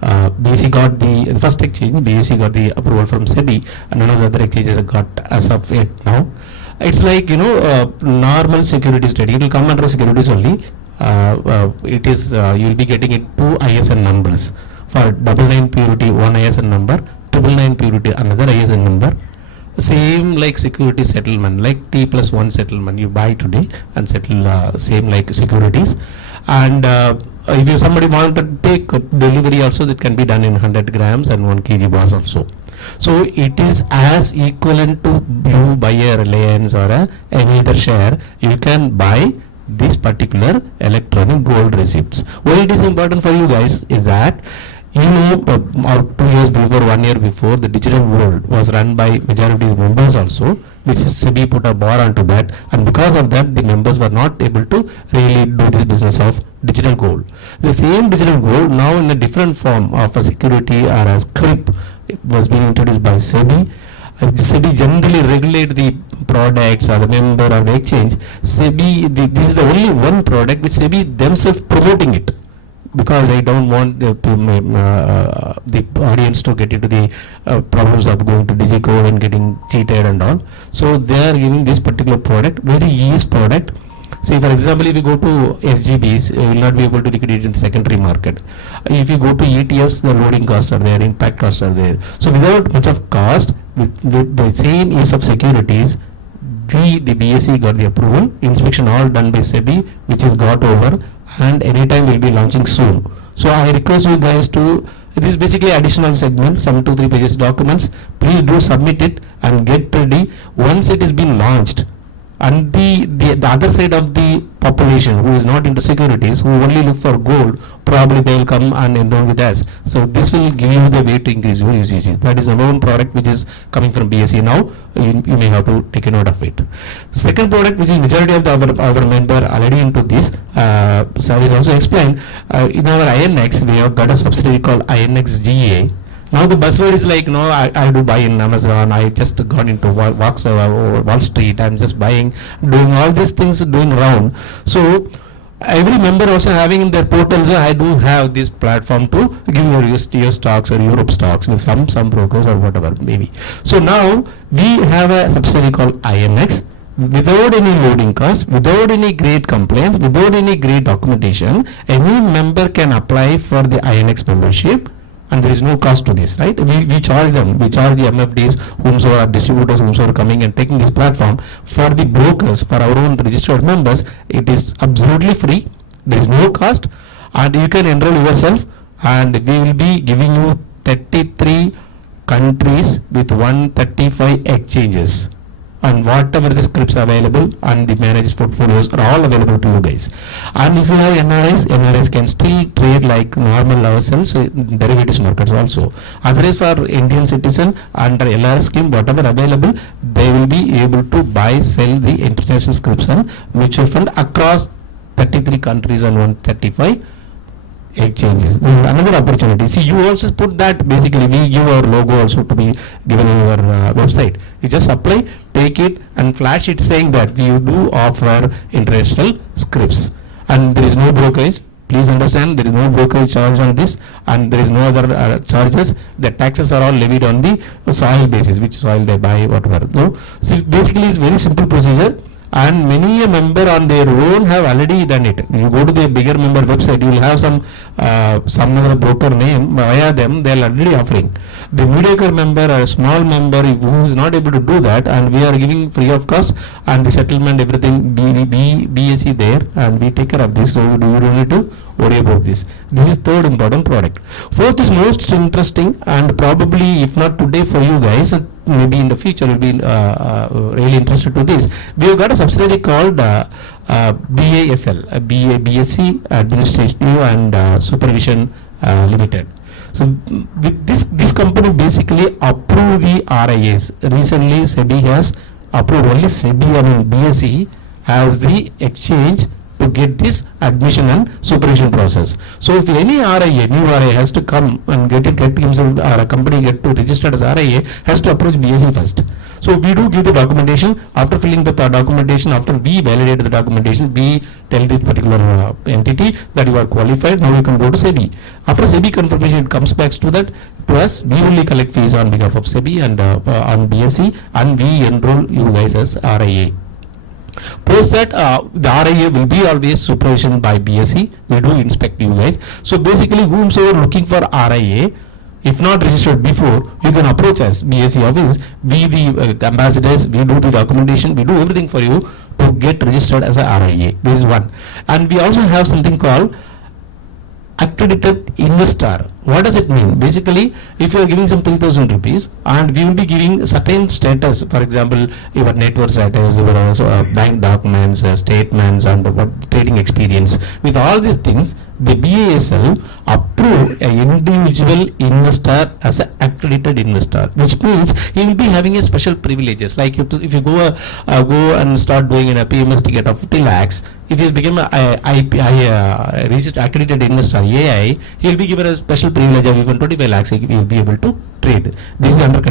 BSE got the first exchange, BSE got the approval from SEBI, and none of the other exchanges have got as of yet now. It's like normal securities trading. It will come under securities only. It is you will be getting it 2 ISN numbers. For 99 purity, one ISN number, 999 purity, another ISN number. Same like security settlement, like T+1 settlement. You buy today and settle same like securities. And if you somebody want to take delivery also, that can be done in 100 grams and 1 kg bars also. So it is as equivalent to you buy a Reliance or any other share, you can buy this particular electronic gold receipts. Why it is important for you guys is that, you know, or 2 years before, 1 year before, the digital gold was run by majority of members also, which is SEBI put a bar onto that, and because of that the members were not able to really do this business of digital gold. The same digital gold now in a different form of a security or a scrip was being introduced by SEBI. SEBI generally regulate the products or the member or the exchange. SEBI, this is the only one product which SEBI themselves promoting it, because I don't want the audience to get into the problems of going to DigiCode and getting cheated and all. So they are giving this particular product, very easy product. See, for example, if you go to SGBs, you will not be able to liquidate in the secondary market. If you go to ETFs, the loading costs are there, impact costs are there. So without much of cost, with the same ease of securities, we, the BSE, got the approval, inspection all done by SEBI, which is got over, and anytime we'll be launching soon. So I request you guys to, this is basically additional segment, some 2-3 pages documents, please do submit it and get ready. Once it is been launched, and the other side of the population who is not into securities, who only look for gold, probably they will come and enroll with us. So this will give you the way to increase your UCC. That is a known product which is coming from BSE now. You may have to take a note of it. Second product, which is majority of our member already into this, Sir is also explained, in our INX we have got a subsidiary called INX GA. Now the buzzword is like, no, I do buy in Amazon, I just got into Wall Street, I'm just buying, doing all these things, doing around. So every member also having in their portals, I do have this platform to give your US stocks or Europe stocks with some brokers or whatever maybe. So now we have a subsidiary called INX. Without any loading costs, without any great complaints, without any great documentation, any member can apply for the INX membership. And there is no cost to this, right? We charge them, we charge the MFDs, whomsoever distributors, whomsoever coming and taking this platform. For the brokers, for our own registered members, it is absolutely free, there is no cost, and you can enroll yourself, and we will be giving you 33 countries with 135 exchanges. And whatever the scripts available and the managed portfolios are all available to you guys. And if you have NRIs can still trade like normal ourselves, derivatives markets also. Otherwise, for Indian citizen under LRS scheme, whatever available, they will be able to buy, sell the international scripts and mutual fund across 33 countries and 135 exchanges. This is another opportunity. See, you also put that, basically we give our logo also to be given in your website. You just apply, take it and flash it saying that we do offer international scripts, and there is no brokerage. Please understand, there is no brokerage charge on this, and there is no other charges. The taxes are all levied on the soil basis, which soil they buy, whatever. So see, basically it's very simple procedure. And many a member on their own have already done it. You go to the bigger member website, you will have some other broker name, via them they are already offering. The mediocre member or a small member who is not able to do that, and we are giving free of cost, and the settlement, everything, BSE there, and we take care of this, so you don't need to worry about this. This is third important product. Fourth is most interesting, and probably if not today for you guys, maybe in the future will be really interested to this. We have got a subsidiary called BASL, BSE Administrative and Supervision Limited. So with this company basically approve the RIAs. Recently SEBI has approved, only SEBI, I mean BSE has the exchange to get this admission and supervision process. So if any RIA, new RIA has to come and get himself or a company get to register as RIA, has to approach BSE first. So we do give the documentation. After filling the documentation, after we validate the documentation, we tell this particular entity that you are qualified. Now you can go to SEBI. After SEBI confirmation, it comes back to us. We only collect fees on behalf of SEBI and on BSE, and we enroll you guys as RIA. Post that, the RIA will be always supervision by BSE. We do inspect you guys. So basically, whomsoever looking for RIA, if not registered before, you can approach us, BSE office. We the ambassadors, we do the documentation, we do everything for you to get registered as a RIA. This is one. And we also have something called accredited investor. What does it mean? Basically, if you are giving some 3,000 rupees and we will be giving certain status, for example, your net worth status, your bank documents, statements, and what trading experience. With all these things, the BASL approve an individual investor as an accredited investor, which means he will be having a special privileges. Like if you go and start doing a PMS ticket of 50 lakhs, if he become a registered accredited investor, AI, he will be given a special privilege of even 25 lakhs, he will be able to trade. This is under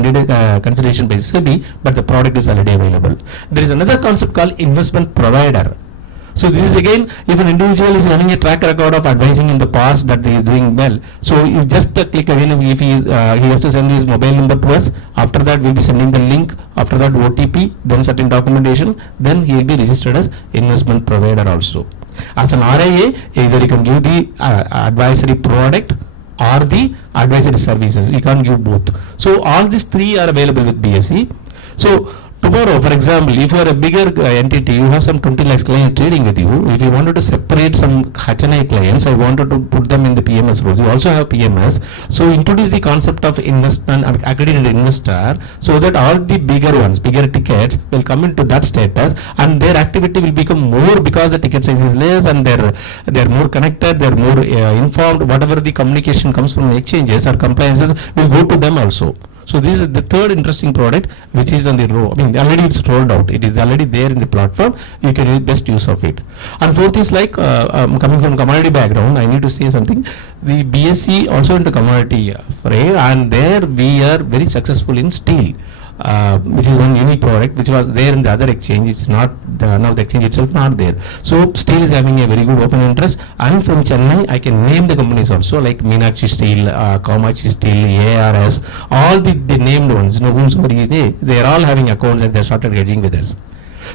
consideration by SEBI, but the product is already available. There is another concept called investment provider. So this is again, if an individual is having a track record of advising in the past that he is doing well, so you just click again, if he has to send his mobile number to us, after that we'll be sending the link, after that OTP, then certain documentation, then he will be registered as investment provider also. As an RIA, either you can give the advisory product or the advisory services, you can't give both. So all these three are available with BSE. So tomorrow, for example, if you are a bigger entity, you have some 20 lakhs client trading with you. If you wanted to separate some HNI clients, I wanted to put them in the PMS role. You also have PMS. So introduce the concept of investment, accredited investor, so that all the bigger ones, bigger tickets will come into that status, and their activity will become more because the ticket size is less, and they're more connected, they're more informed. Whatever the communication comes from the exchanges or compliances will go to them also. So this is the third interesting product which is on the roll. I mean, already it's rolled out. It is already there in the platform. You can make best use of it. And fourth is like, coming from commodity background, I need to say something. The BSE also into commodity fray, and there we are very successful in steel. Which is one unique product which was there in the other exchange. It's not now the exchange itself not there. So steel is having a very good open interest, and from Chennai I can name the companies also like Meenakshi Steel, Kamachi Steel, ARS, all the named ones. They are all having accounts and they started getting with us.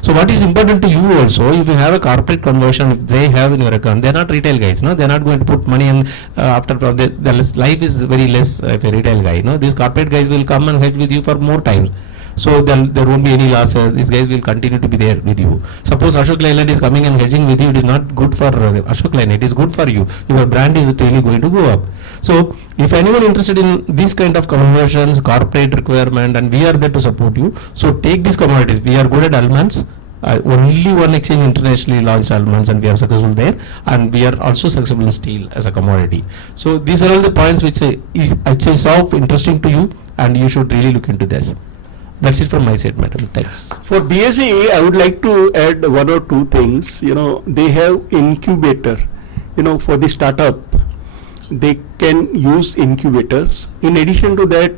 So what is important to you also, if you have a corporate conversion, if they have in your account, they are not retail guys, no, they are not going to put money in after the life is very less if a retail guy, no, these corporate guys will come and hedge with you for more time. So then there won't be any losses. These guys will continue to be there with you. Suppose Ashok Leyland is coming and hedging with you, it is not good for Ashok Leyland, it is good for you. Your brand is really going to go up. So if anyone interested in these kind of conversions, corporate requirement, and we are there to support you. So take these commodities. We are good at almonds. Only one exchange internationally launched almonds, and we are successful there, and we are also successful in steel as a commodity. So these are all the points which is of interesting to you, and you should really look into this. That's it from my side, madam. Thanks. For BSE, I would like to add one or two things. They have incubator. For the startup, they can use incubators. In addition to that,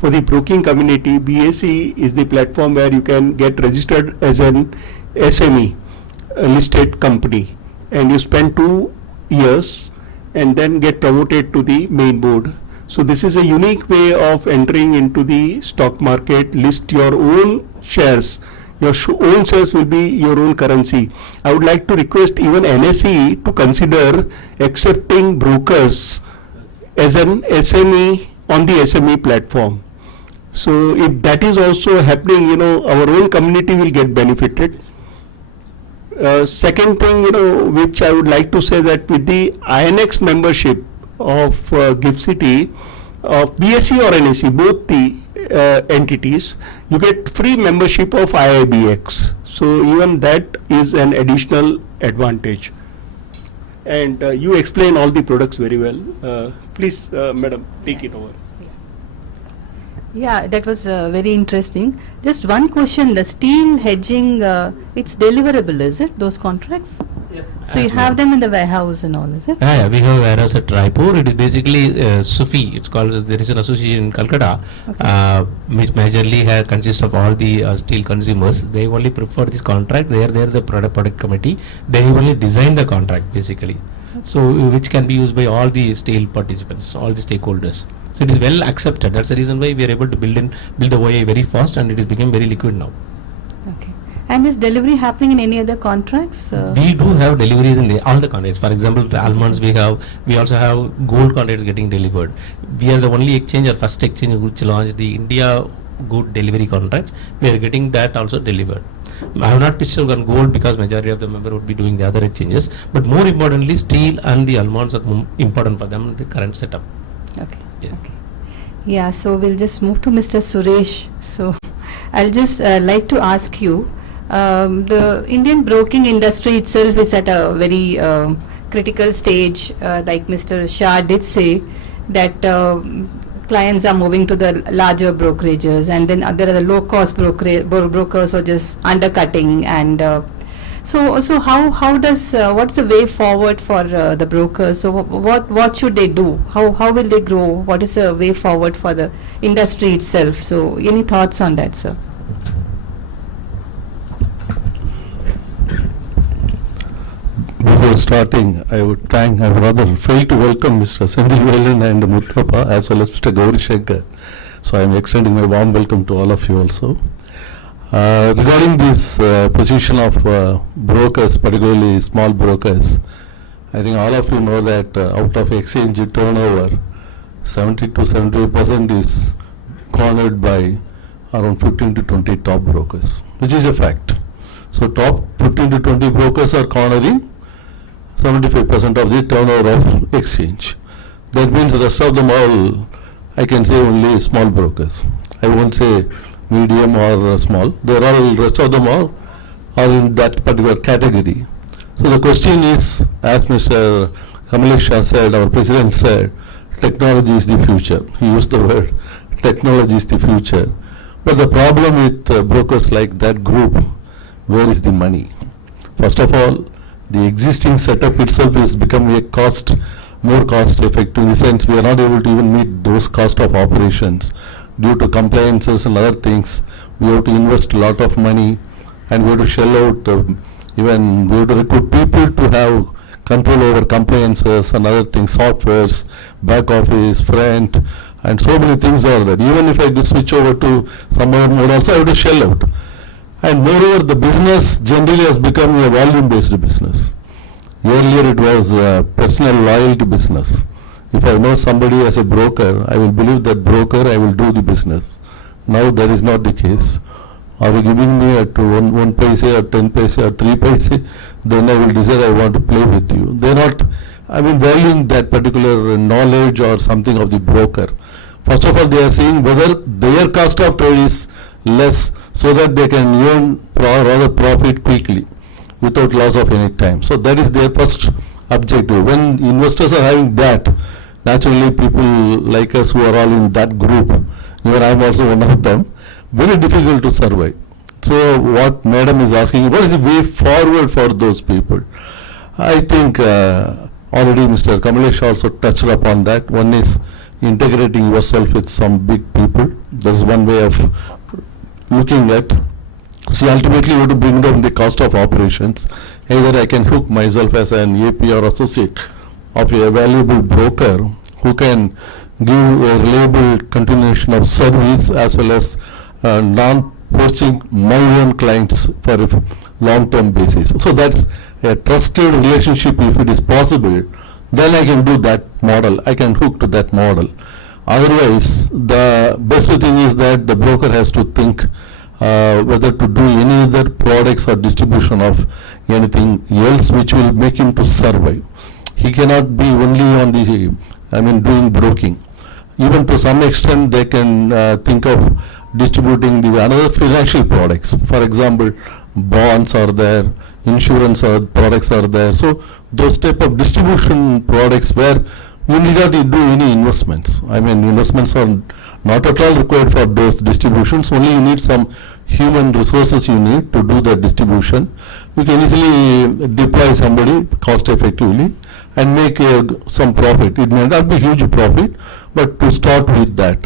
for the broking community, BSE is the platform where you can get registered as an SME, a listed company, and you spend 2 years and then get promoted to the main board. So this is a unique way of entering into the stock market. List your own shares. Your own shares will be your own currency. I would like to request even NSE to consider accepting brokers as an SME on the SME platform. So if that is also happening, our own community will get benefited. Second thing, which I would like to say, that with the INX membership of GIFT City, of BSE or NSE, both the entities, you get free membership of IIBX. So even that is an additional advantage. And you explain all the products very well. Please, madam, take it over. Yeah, that was very interesting. Just one question, the steel hedging, it's deliverable, is it, those contracts? Yes. So you have them in the warehouse and all, is it? Yeah, we have a warehouse at Raipur. It is basically SUFI. It's called, there is an association in Calcutta, okay, which majorly consists of all the steel consumers. They only prefer this contract. They are the product committee. They only design the contract basically. So which can be used by all the steel participants, all the stakeholders. So it is well accepted. That's the reason why we are able to build the OI very fast, and it is become very liquid now. Okay. And is delivery happening in any other contracts? We do have deliveries in all the contracts. For example, the almonds we also have gold contracts getting delivered. We are the only exchange or first exchange which launched the India good delivery contracts. We are getting that also delivered. I have not pitched on gold because majority of the member would be doing the other exchanges, but more importantly, steel and the almonds are important for them in the current setup. Okay. Yes. Okay. Yeah, so we'll just move to Mr. Suresh. So I'll just like to ask you, the Indian broking industry itself is at a very critical stage, like Mr. Shah did say, that clients are moving to the larger brokerages, and then there are the low-cost brokers who are just undercutting. And so how does what's the way forward for the brokers? So what should they do? How will they grow? What is the way forward for the industry itself? So any thoughts on that, sir? Before starting, I would rather fail to welcome Mr. Sendil Velan and Muthappa as well as Mr. Gauri Shankar. So I am extending my warm welcome to all of you also. Regarding this position of brokers, particularly small brokers, I think all of you know that out of exchange turnover, 70 to 78% is cornered by around 15 to 20 top brokers, which is a fact. So top 15 to 20 brokers are cornering 75% of the turnover of exchange. That means the rest of them all, I can say only small brokers. I won't say medium or small. They're all, rest of them all are in that particular category. So the question is, as Mr. Kamlesh Shah said, our president said, technology is the future. He used the word technology is the future. But the problem with brokers like that group, where is the money? First of all, the existing setup itself is becoming more cost effective, in the sense we are not able to even meet those cost of operations due to compliances and other things. We have to invest a lot of money, and we have to shell out even we have to recruit people to have control over compliances and other things, softwares, back office, front, and so many things are there. Even if I do switch over to some other mode also, I have to shell out. And moreover, the business generally has become a volume-based business. Earlier it was a personal loyalty business. If I know somebody as a broker, I will believe that broker, I will do the business. Now that is not the case. Are you giving me at 1 paise or 10 paise or 3 paise, then I will decide I want to play with you. They are not, valuing that particular knowledge or something of the broker. First of all, they are saying whether their cost of trade is less, so that they can earn rather profit quickly without loss of any time. So that is their first objective. When investors are having that, naturally people like us who are all in that group, even I am also one of them, very difficult to survive. So what Madam is asking, what is the way forward for those people? I think already Mr. Kamlesh also touched upon that. One is integrating yourself with some big people. There is one way of looking at. See, ultimately you have to bring down the cost of operations. Either I can hook myself as an AP or associate of a valuable broker who can give a reliable continuation of service, as well as non-poaching my own clients for a long-term basis. So that's a trusted relationship. If it is possible, then I can do that model. I can hook to that model. Otherwise, the best thing is that the broker has to think whether to do any other products or distribution of anything else which will make him to survive. He cannot be only on the, doing broking. Even to some extent, they can think of distributing the another financial products. For example, bonds are there, insurance products are there. So those type of distribution products where you need not do any investments. Investments are not at all required for those distributions. Only you need some human resources you need to do the distribution. You can easily deploy somebody cost effectively and make some profit. It may not be huge profit, but to start with that.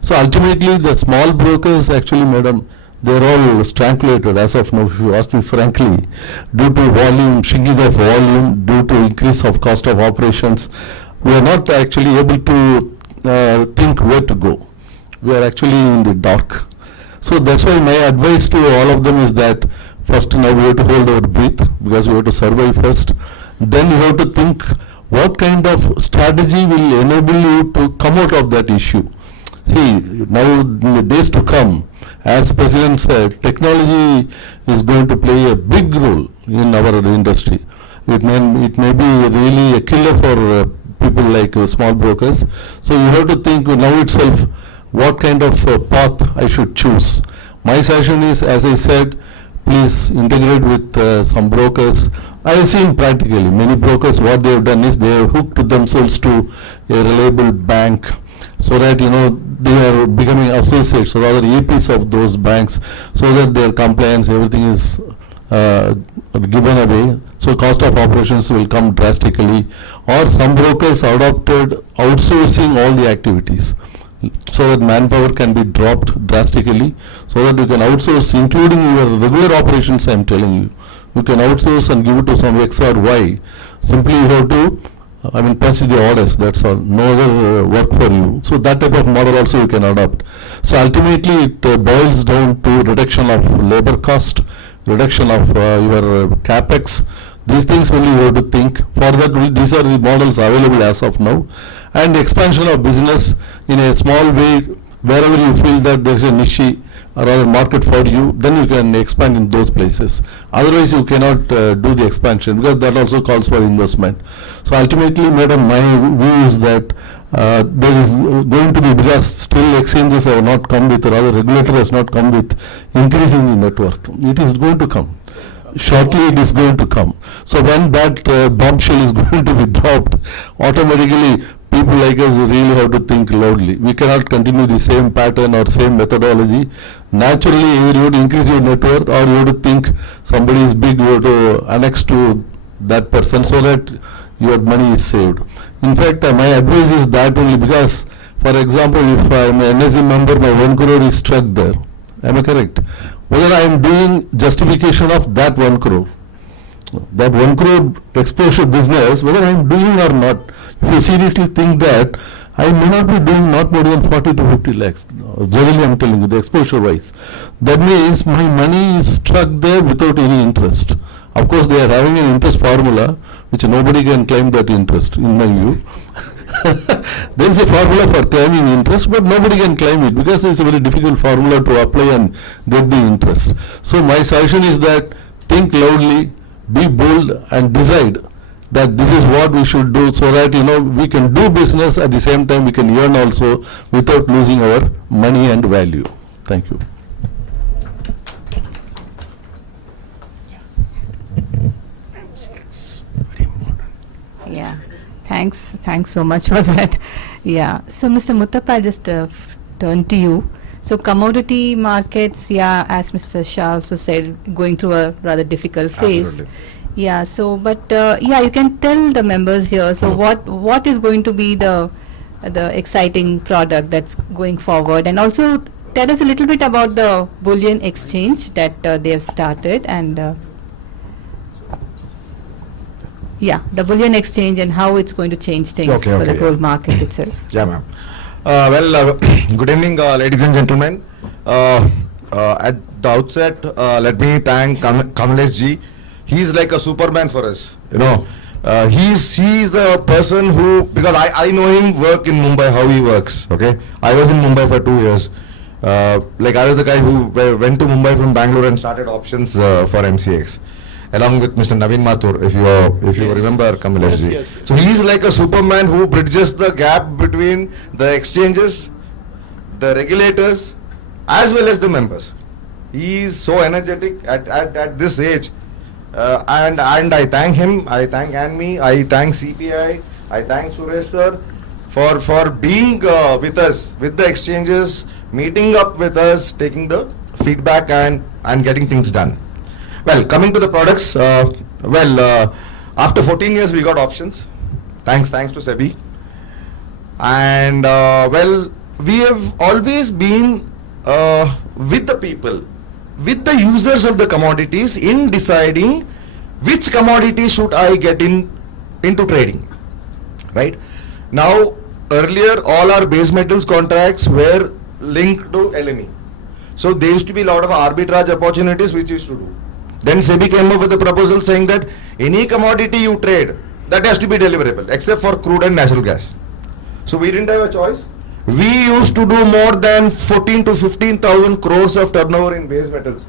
So ultimately the small brokers actually, madam, they are all strangulated as of now, if you ask me frankly, due to volume, shrinking of volume, due to increase of cost of operations. We are not actually able to think where to go. We are actually in the dark. So that's why my advice to all of them is that first now we have to hold our breath, because we have to survive first. Then you have to think what kind of strategy will enable you to come out of that issue. See, now in the days to come, as President said, technology is going to play a big role in our industry. It may be really a killer for people like small brokers. So you have to think now itself what kind of path I should choose. My suggestion is, as I said, please integrate with some brokers. I have seen practically many brokers, what they have done is they have hooked themselves to a reliable bank, so that they are becoming associates or rather APs of those banks, so that their compliance, everything is given away. So cost of operations will come drastically. Or some brokers adopted outsourcing all the activities, so that manpower can be dropped drastically, so that you can outsource, including your regular operations. I am telling you, you can outsource and give it to some X or Y. Simply you have to, punch the orders. That's all. No other work for you. So that type of model also you can adopt. So ultimately it boils down to reduction of labor cost, reduction of your capex. These things only you have to think. For that, these are the models available as of now. And expansion of business in a small way, wherever you feel that there is a niche or rather market for you, then you can expand in those places. Otherwise you cannot do the expansion, because that also calls for investment. So ultimately, madam, my view is that there is going to be, because still exchanges have not come with, or rather regulator has not come with increasing the net worth. It is going to come. Shortly it is going to come. So when that bombshell is going to be dropped, automatically people like us really have to think loudly. We cannot continue the same pattern or same methodology. Naturally, either you have to increase your net worth, or you have to think somebody is big, you have to annex to that person, so that your money is saved. In fact, my advice is that only, because, for example, if I am an NSE member, my 1 crore is struck there. Am I correct? Whether I am doing justification of that 1 crore, that 1 crore exposure business, whether I am doing or not, if you seriously think that, I may not be doing not more than 40 to 50 lakhs. Generally, I am telling you, the exposure wise. That means my money is struck there without any interest. Of course, they are having an interest formula, which nobody can claim that interest, in my view. There is a formula for claiming interest, but nobody can claim it, because it's a very difficult formula to apply and get the interest. So my suggestion is that think loudly, be bold, and decide that this is what we should do, so that we can do business, at the same time we can earn also without losing our money and value. Thank you. Yeah, thanks so much for that. Yeah, so Mr. Muttappa, I just turn to you. So commodity markets, yeah, as Mr. Shah also said, going through a rather difficult phase. Absolutely. Yeah, so but yeah, you can tell the members here. So what is going to be the exciting product that's going forward, and also tell us a little bit about the bullion exchange that they have started, and yeah, the bullion exchange and how it's going to change things for the gold market itself. Yeah, ma'am. Good evening, ladies and gentlemen. At the outset, let me thank Kamlesh ji. He's like a Superman for us. He's the person who, because I know him work in Mumbai, how he works. Okay, I was in Mumbai for 2 years. Like I was the guy who went to Mumbai from Bangalore and started options for MCX, along with Mr. Naveen Mathur, if you remember Kamlesh ji. Yes. So he's like a Superman who bridges the gap between the exchanges, the regulators, as well as the members. He is so energetic at this age. And I thank him, I thank ANMI, I thank CPI, I thank Suresh sir for being with us, with the exchanges, meeting up with us, taking the feedback and getting things done. Well, coming to the products, after 14 years we got options, thanks to SEBI. And we have always been with the people, with the users of the commodities, in deciding which commodity should I get into trading, right? Now, earlier all our base metals contracts were linked to LME. So there used to be a lot of arbitrage opportunities which used to do. Then SEBI came up with a proposal saying that any commodity you trade, that has to be deliverable, except for crude and natural gas. So we didn't have a choice. We used to do more than 14 to 15,000 crores of turnover in base metals,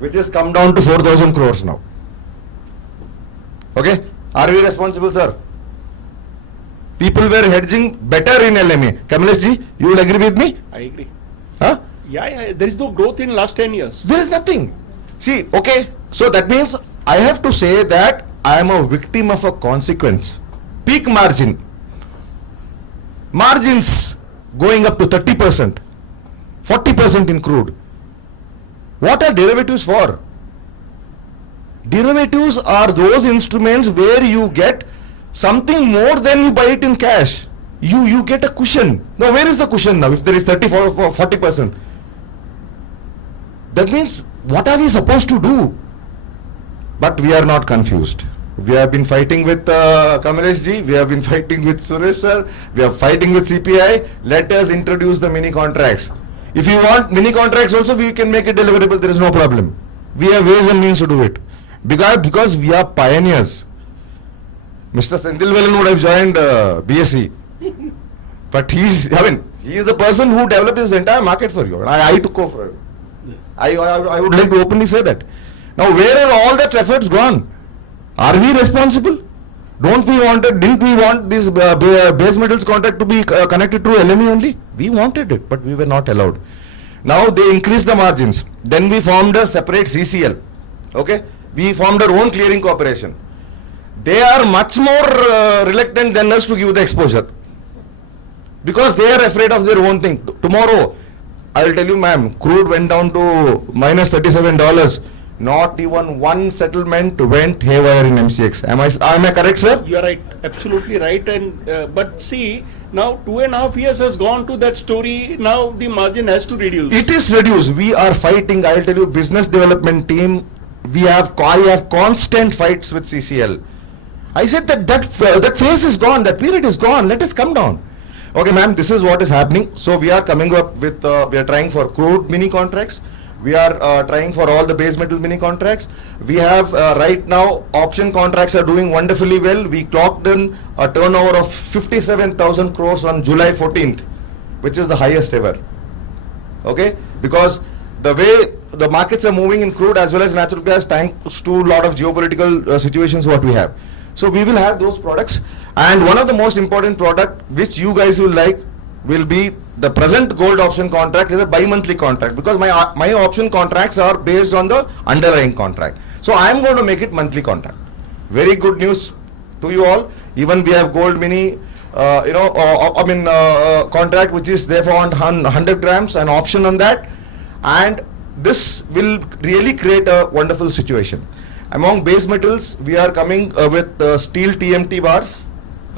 which has come down to 4,000 crores now. Okay? Are we responsible, sir? People were hedging better in LME. Kamlesh ji, you will agree with me? I agree. Huh? Yeah, there is no growth in last 10 years. There is nothing. See, okay, so that means I have to say that I am a victim of a consequence. Peak margin. Margins going up to 30%, 40% in crude. What are derivatives for? Derivatives are those instruments where you get something more than you buy it in cash. You get a cushion. Now where is the cushion now if there is 40%? That means what are we supposed to do? But we are not confused. We have been fighting with Kamlesh ji, we have been fighting with Suresh sir, we are fighting with CPI. Let us introduce the mini contracts. If you want mini contracts also, we can make it deliverable, there is no problem. We have ways and means to do it. Because we are pioneers. Mr. Sendil Velan would have joined BSc. But he is the person who developed this entire market for you. I took over it. I would like to openly say that. Now where are all that efforts gone? Are we responsible? Didn't we want this base metals contract to be connected to LME only? We wanted it, but we were not allowed. Now they increased the margins. Then we formed a separate CCL. Okay? We formed our own clearing corporation. They are much more reluctant than us to give the exposure. Because they are afraid of their own thing. Tomorrow, I will tell you, ma'am, crude went down to minus $37. Not even one settlement went haywire in MCX. Am I correct, sir? You are right, absolutely right. And but see, now 2.5 years has gone to that story. Now the margin has to reduce. It is reduced. We are fighting. I will tell you, business development team. I have constant fights with CCL. I said that phase is gone. That period is gone. Let us come down. Okay, ma'am. This is what is happening. So we are coming up with. We are trying for crude mini contracts. We are trying for all the base metal mini contracts. We have right now option contracts are doing wonderfully well. We clocked in a turnover of 57,000 crores on July 14th, which is the highest ever. Okay, because the way the markets are moving in crude as well as natural gas, thanks to a lot of geopolitical situations what we have. So we will have those products, and one of the most important product which you guys will like will be the present gold option contract is a bi-monthly contract, because my option contracts are based on the underlying contract. So I am going to make it monthly contract. Very good news to you all. Even we have gold mini, contract which is therefore on 100 grams, an option on that, and this will really create a wonderful situation. Among base metals, we are coming with steel TMT bars.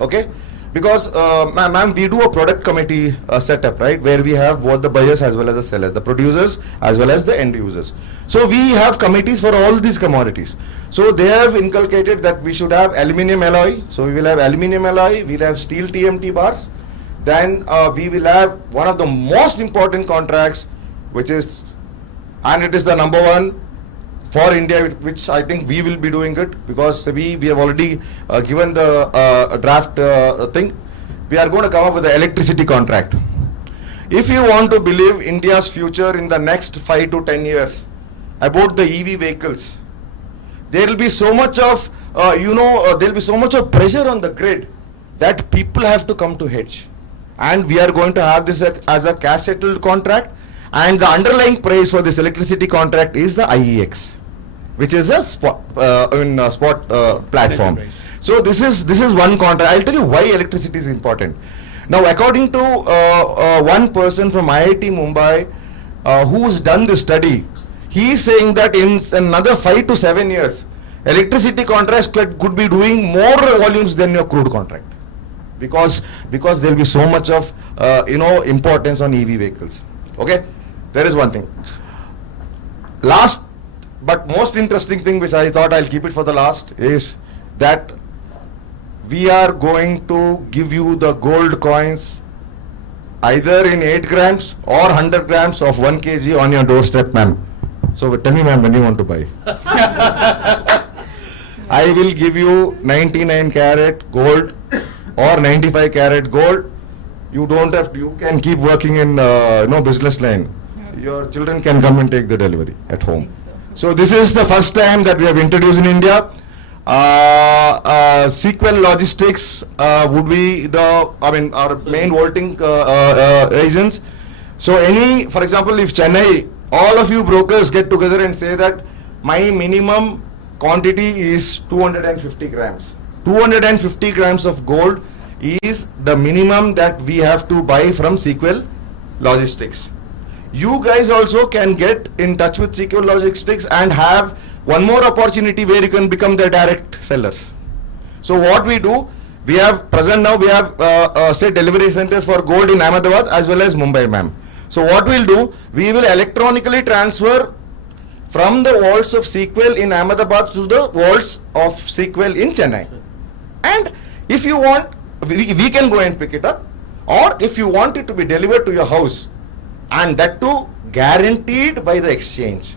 Okay. Because, ma'am, we do a product committee setup, right, where we have both the buyers as well as the sellers, the producers as well as the end users. So we have committees for all these commodities. So they have inculcated that we should have aluminium alloy. So we will have aluminium alloy, we will have steel TMT bars. Then we will have one of the most important contracts, which is, and it is the number one for India, which I think we will be doing it, because we have already given the draft thing. We are going to come up with the electricity contract. If you want to believe India's future in the next 5 to 10 years about the EV vehicles, there will be so much of there will be so much of pressure on the grid that people have to come to hedge, and we are going to have this as a cash settled contract, and the underlying price for this electricity contract is the IEX, which is a spot platform. So this is one contract. I'll tell you why electricity is important. Now, according to one person from IIT Mumbai who's done this study, he is saying that in another 5 to 7 years, electricity contracts could be doing more volumes than your crude contract, because there will be so much of importance on EV vehicles. Okay, there is one thing. Last but most interesting thing, which I thought I'll keep it for the last, is that we are going to give you the gold coins either in 8 grams or 100 grams of 1 kg on your doorstep, ma'am. So tell me, ma'am, when you want to buy. I will give you 99 carat gold or 95 carat gold You don't have to, you can keep working in business line. Your children can come and take the delivery at home. So this is the first time that we have introduced in India. SQL Logistics would be our main vaulting agents. So for example, if Chennai, all of you brokers get together and say that my minimum quantity is 250 grams. 250 grams of gold is the minimum that we have to buy from SQL Logistics. You guys also can get in touch with SQL Logistics and have one more opportunity where you can become the direct sellers. So what we do, we have say delivery centers for gold in Ahmedabad as well as Mumbai, ma'am. So what we'll do, we will electronically transfer from the vaults of SQL in Ahmedabad to the vaults of SQL in Chennai. And if you want, we can go and pick it up, or if you want it to be delivered to your house, and that too guaranteed by the exchange.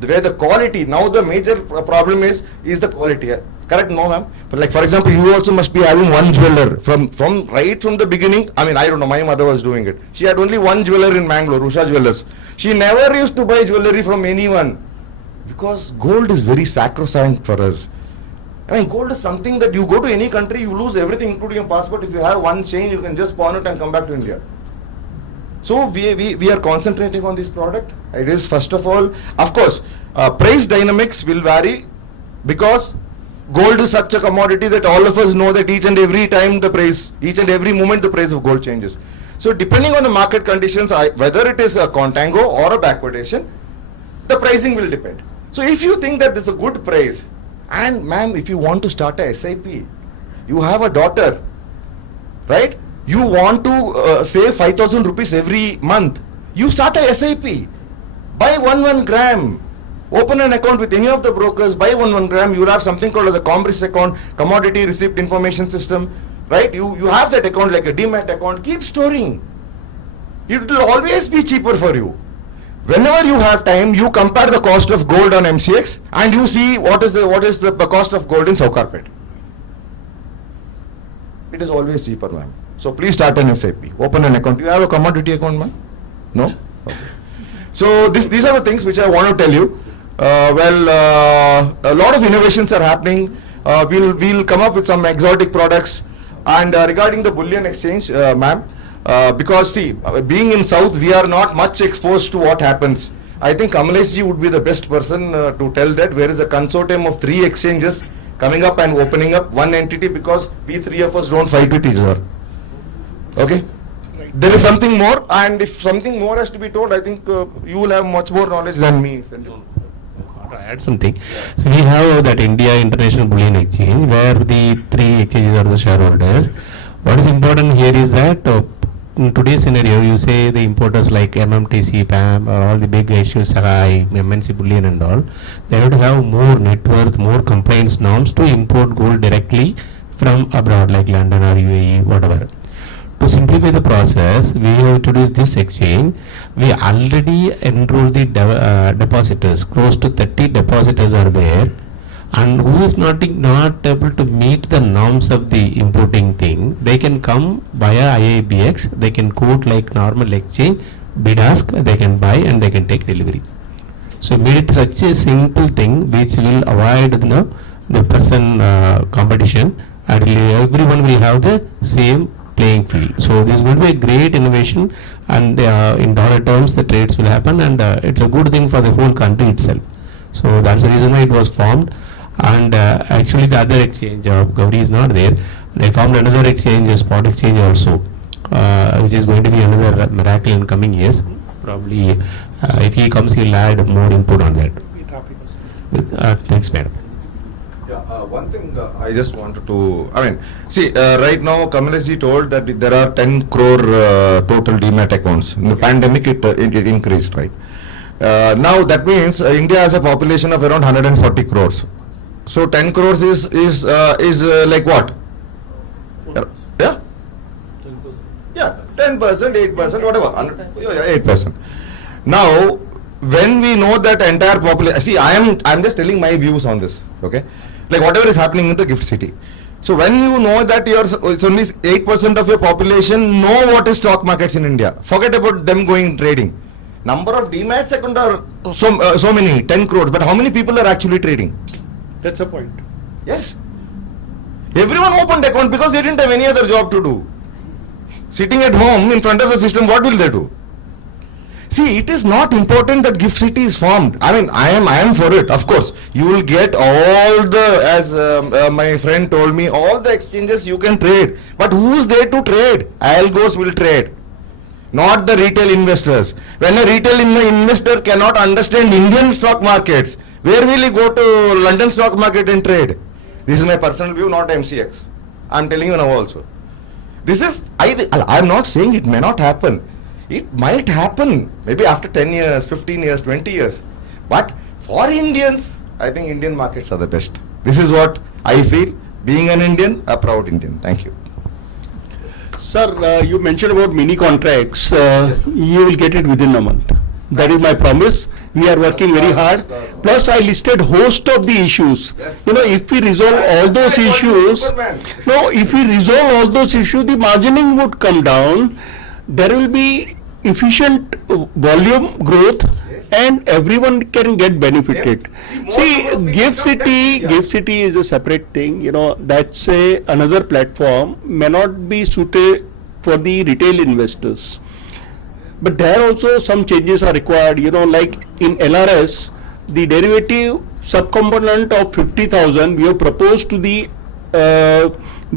Where the quality, now the major problem is the quality. Correct? No, ma'am. But like for example, you also must be having one jeweler from right from the beginning. I mean, I don't know, my mother was doing it. She had only one jeweler in Mangalore, Usha Jewellers. She never used to buy jewelry from anyone because gold is very sacrosanct for us. I mean, gold is something that you go to any country, you lose everything including your passport. If you have one chain, you can just pawn it and come back to India. So we are concentrating on this product. It is first of all, of course, price dynamics will vary because gold is such a commodity that all of us know that each and every moment the price of gold changes. So depending on the market conditions, whether it is a contango or a backwardation, the pricing will depend. So if you think that this is a good price, and ma'am, if you want to start a SIP, you have a daughter, right? You want to save 5,000 rupees every month. You start a SIP. Buy 1 gram. Open an account with any of the brokers. Buy 1 gram. You will have something called as a Combris account, Commodity Receipt Information System. Right? You have that account like a Demat account. Keep storing. It will always be cheaper for you. Whenever you have time, you compare the cost of gold on MCX and you see what is the cost of gold in Saukarpet. It is always cheaper, ma'am. So please start an SIP. Open an account. Do you have a commodity account, ma'am? No? Okay. So these are the things which I want to tell you. A lot of innovations are happening. We'll come up with some exotic products. And regarding the bullion exchange, ma'am, because see, being in South, we are not much exposed to what happens. I think Kamalesh ji would be the best person to tell that. Where is a consortium of 3 exchanges coming up and opening up one entity because we 3 of us don't fight with each other. Okay? Right. There is something more, and if something more has to be told, I think you will have much more knowledge than me. To add something. So we have that India International Bullion Exchange where the 3 exchanges are the shareholders. What is important here is that in today's scenario, you say the importers like MMTC, PAM, or all the big issues, MNC Bullion and all, they have to have more net worth, more compliance norms to import gold directly from abroad like London or UAE, whatever. To simplify the process, we have introduced this exchange. We already enrolled the depositors. Close to 30 depositors are there, and who is not able to meet the norms of the importing thing, they can come via IIBX. They can quote like normal exchange, bid ask, they can buy and they can take delivery. So made it such a simple thing which will avoid the person competition, and everyone will have the same playing field. So this is going to be a great innovation, and in dollar terms the trades will happen, and it's a good thing for the whole country itself. So that's the reason why it was formed. And actually the other exchange, Gauri is not there. They formed another exchange, a spot exchange also, which is going to be another miracle in coming years. Probably if he comes, he'll add more input on that. Thanks, madam. One thing I just wanted to, right now Kamalesh ji told that there are 10 crore total Demat accounts. In the pandemic it increased, right? Now that means India has a population of around 140 crores. So 10 crores is like what? Yeah? 10%. Yeah, 10%, 8%, whatever. 8%. Now, when we know that entire population, see, I'm just telling my views on this, okay? Like whatever is happening in the gift city. So when you know that it's only 8% of your population know what is stock markets in India. Forget about them going trading. Number of demat account are so many, 10 crores. But how many people are actually trading? That's a point. Yes. Everyone opened account because they didn't have any other job to do. Sitting at home in front of the system, what will they do? See, it is not important that GIFT City is formed. I mean, I am for it. Of course, you will get all the, as my friend told me, all the exchanges you can trade. But who's there to trade? Algos will trade, not the retail investors. When a retail investor cannot understand Indian stock markets, where will he go to London stock market and trade? This is my personal view, not MCX. I'm telling you now also. This is, I'm not saying it may not happen. It might happen, maybe after 10 years, 15 years, 20 years. But for Indians, I think Indian markets are the best. This is what I feel, being an Indian, a proud Indian. Thank you. Sir, you mentioned about mini contracts. Yes, You will get it within a month. That is my promise. We are working very hard. Plus, I listed host of the issues. Yes. You know, if we resolve all those issues, if we resolve all those issues, the margining would come down. There will be efficient volume growth, and everyone can get benefited. See, GIFT City is a separate thing. You know, that's another platform, may not be suited for the retail investors. But there also some changes are required. You know, like in LRS, the derivative subcomponent of 50,000 we have proposed to the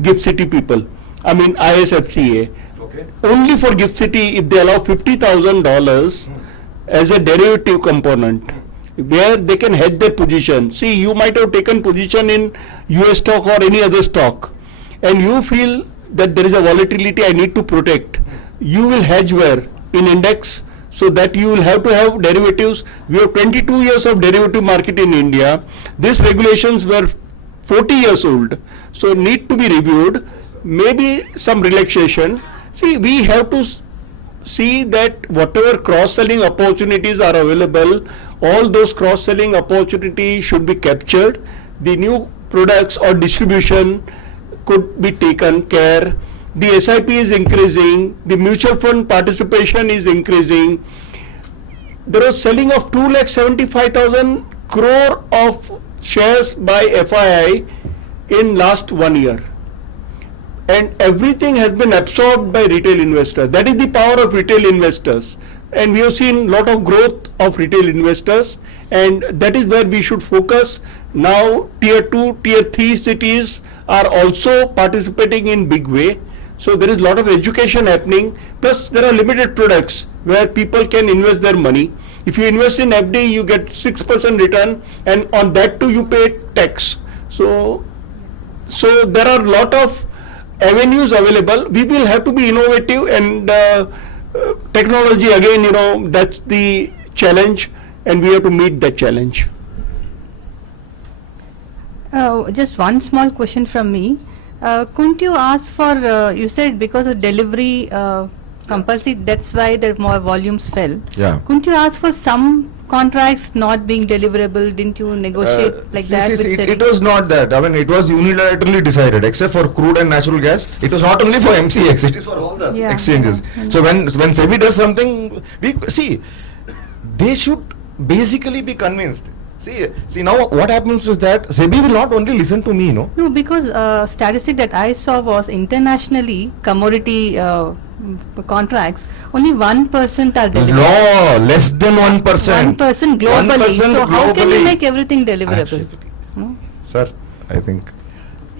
GIFT City people. I mean ISFCA. Okay. Only for GIFT City, if they allow $50,000 as a derivative component, where they can hedge their position. See, you might have taken position in US stock or any other stock, and you feel that there is a volatility I need to protect. You will hedge where? In index, so that you will have to have derivatives. We have 22 years of derivative market in India. These regulations were 40 years old, so need to be reviewed. Maybe some relaxation. See, we have to see that whatever cross-selling opportunities are available, all those cross-selling opportunities should be captured. The new products or distribution could be taken care. The SIP is increasing, the mutual fund participation is increasing. There was selling of 2,75,000 crore of shares by FII in last 1 year. And everything has been absorbed by retail investors. That is the power of retail investors. And we have seen lot of growth of retail investors, and that is where we should focus. Now tier 2, tier 3 cities are also participating in big way. So there is a lot of education happening. Plus there are limited products where people can invest their money. If you invest in FD, you get 6% return, and on that too you pay tax. So there are a lot of avenues available. We will have to be innovative, and technology again, you know, that's the challenge, and we have to meet that challenge. Just one small question from me. Couldn't you ask for, you said because of delivery compulsory, that's why the more volumes fell. Yeah. Couldn't you ask for some contracts not being deliverable? Didn't you negotiate like that? It was not that. I mean, it was unilaterally decided, except for crude and natural gas. It was not only for MCX, it is for all the exchanges. So when SEBI does something, they should basically be convinced. See now what happens is that SEBI will not only listen to me, no? No, because statistic that I saw was internationally commodity contracts, only 1% are deliverable. No, less than 1%. 1% globally. 1% So how can you globally. make everything deliverable? Absolutely. No? Sir, I think.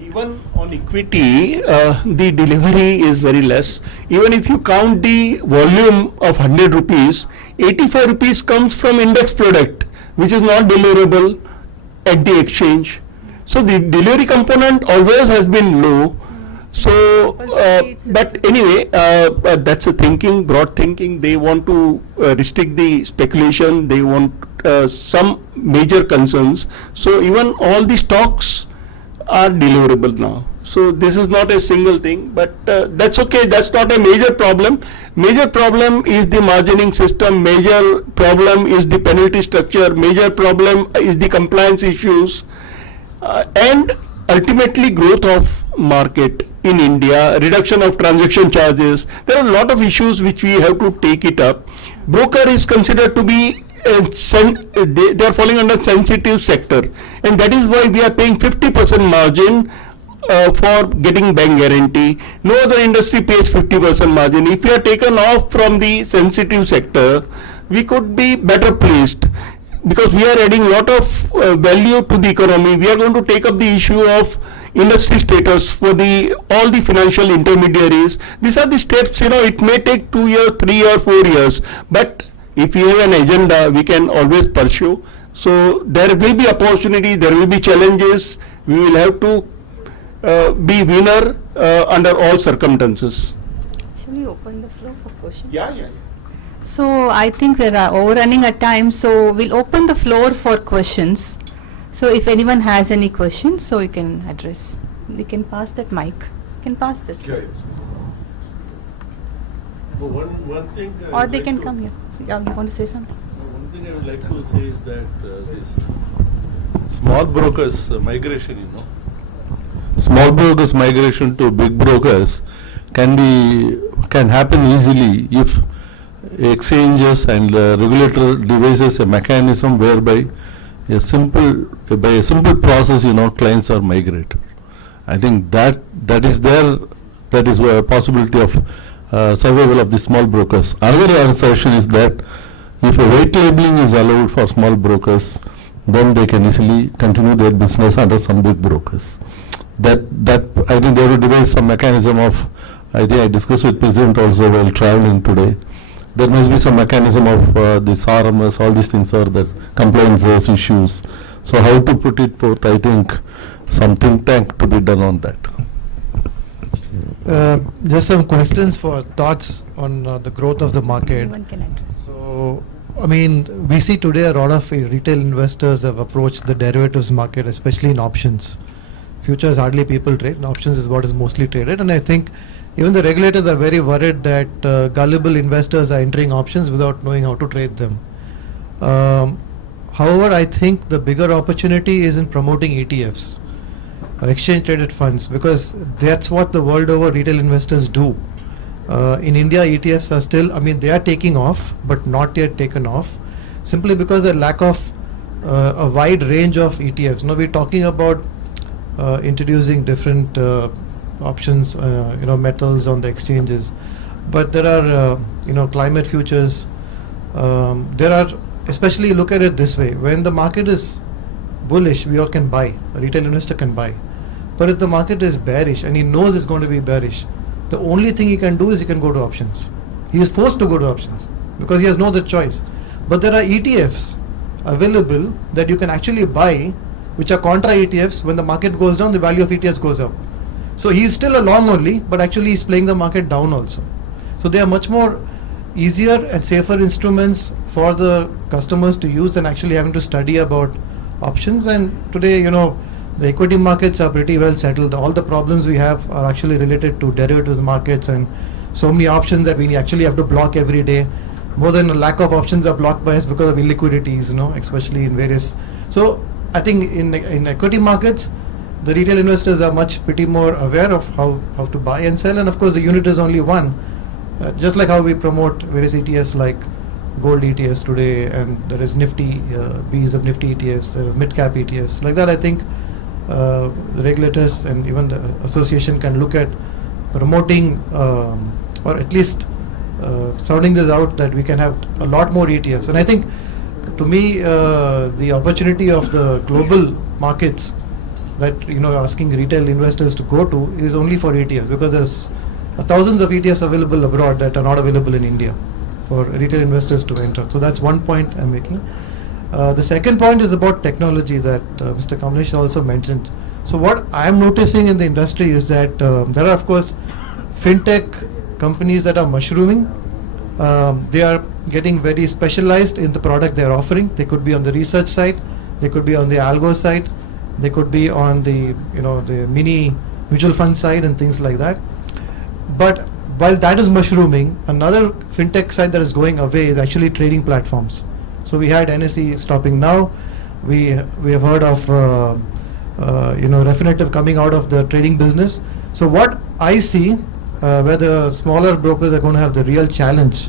Even on equity, the delivery is very less. Even if you count the volume of 100 rupees, 85 rupees comes from index product, which is not deliverable at the exchange. So the delivery component always has been low. So, but anyway, that's a thinking, broad thinking. They want to restrict the speculation. They want some major concerns. So even all the stocks are deliverable now. So this is not a single thing, but that's okay. That's not a major problem. Major problem is the margining system. Major problem is the penalty structure. Major problem is the compliance issues, and ultimately growth of market in India, reduction of transaction charges. There are a lot of issues which we have to take it up. Broker is considered to be they are falling under sensitive sector, and that is why we are paying 50% margin for getting bank guarantee. No other industry pays 50% margin. If we are taken off from the sensitive sector, we could be better placed, because we are adding lot of value to the economy. We are going to take up the issue of industry status for all the financial intermediaries. These are the steps, it may take 2 years, 3 years, 4 years, but if we have an agenda, we can always pursue. So there will be opportunity, there will be challenges. We will have to be winner under all circumstances. Shall we open the floor for questions? Yeah. So I think we're overrunning our time, so we'll open the floor for questions. So if anyone has any questions, so you can address. You can pass that mic. You can pass this. One thing. Or they can come here. Yeah, you want to say something? One thing I would like to say is that this small brokers migration, small brokers migration to big brokers can happen easily if exchanges and regulator devises a mechanism whereby by a simple process, clients are migrated. I think that is a possibility of survival of the small brokers. Another assertion is that if a white labeling is allowed for small brokers, then they can easily continue their business under some big brokers. That I think they will devise some mechanism of. I think I discussed with President also while traveling today. There must be some mechanism of this RMS, all these things are the compliances issues. So how to put it forth, I think some think tank to be done on that. Just some questions for thoughts on the growth of the market. Anyone can address. So, we see today a lot of retail investors have approached the derivatives market, especially in options. Futures hardly people trade, and options is what is mostly traded, and I think even the regulators are very worried that gullible investors are entering options without knowing how to trade them. However, I think the bigger opportunity is in promoting ETFs, exchange traded funds, because that's what the world over retail investors do. In India, ETFs are still, they are taking off, but not yet taken off, simply because the lack of a wide range of ETFs. Now we're talking about introducing different options, metals on the exchanges, but there are climate futures. There are, especially look at it this way, when the market is bullish, we all can buy, a retail investor can buy, but if the market is bearish and he knows it's going to be bearish, the only thing he can do is he can go to options. He is forced to go to options because he has no other choice. But there are ETFs available that you can actually buy, which are contra ETFs. When the market goes down, the value of ETFs goes up. So he is still a long only, but actually he's playing the market down also. So they are much more easier and safer instruments for the customers to use than actually having to study about options. And today, the equity markets are pretty well settled. All the problems we have are actually related to derivatives markets, and so many options that we actually have to block every day. More than a lack of options are blocked by us because of illiquidities, especially in various. So I think in equity markets, the retail investors are pretty more aware of how to buy and sell, and of course the unit is only one. Just like how we promote various ETFs like gold ETFs today, and there is Nifty, Bs of Nifty ETFs, there are mid-cap ETFs. Like that, I think the regulators and even the association can look at promoting or at least sounding this out, that we can have a lot more ETFs. And I think, to me, the opportunity of the global markets that asking retail investors to go to is only for ETFs, because there's thousands of ETFs available abroad that are not available in India for retail investors to enter. So that's one point I'm making. The second point is about technology that Mr. Kamlesh also mentioned. So what I'm noticing in the industry is that there are, of course, fintech companies that are mushrooming. They are getting very specialized in the product they are offering. They could be on the research side, they could be on the algo side, they could be on the the mini mutual fund side and things like that. But while that is mushrooming, another fintech side that is going away is actually trading platforms. So we had NSE stopping now. We have heard of definitive coming out of the trading business. So what I see, where the smaller brokers are going to have the real challenge,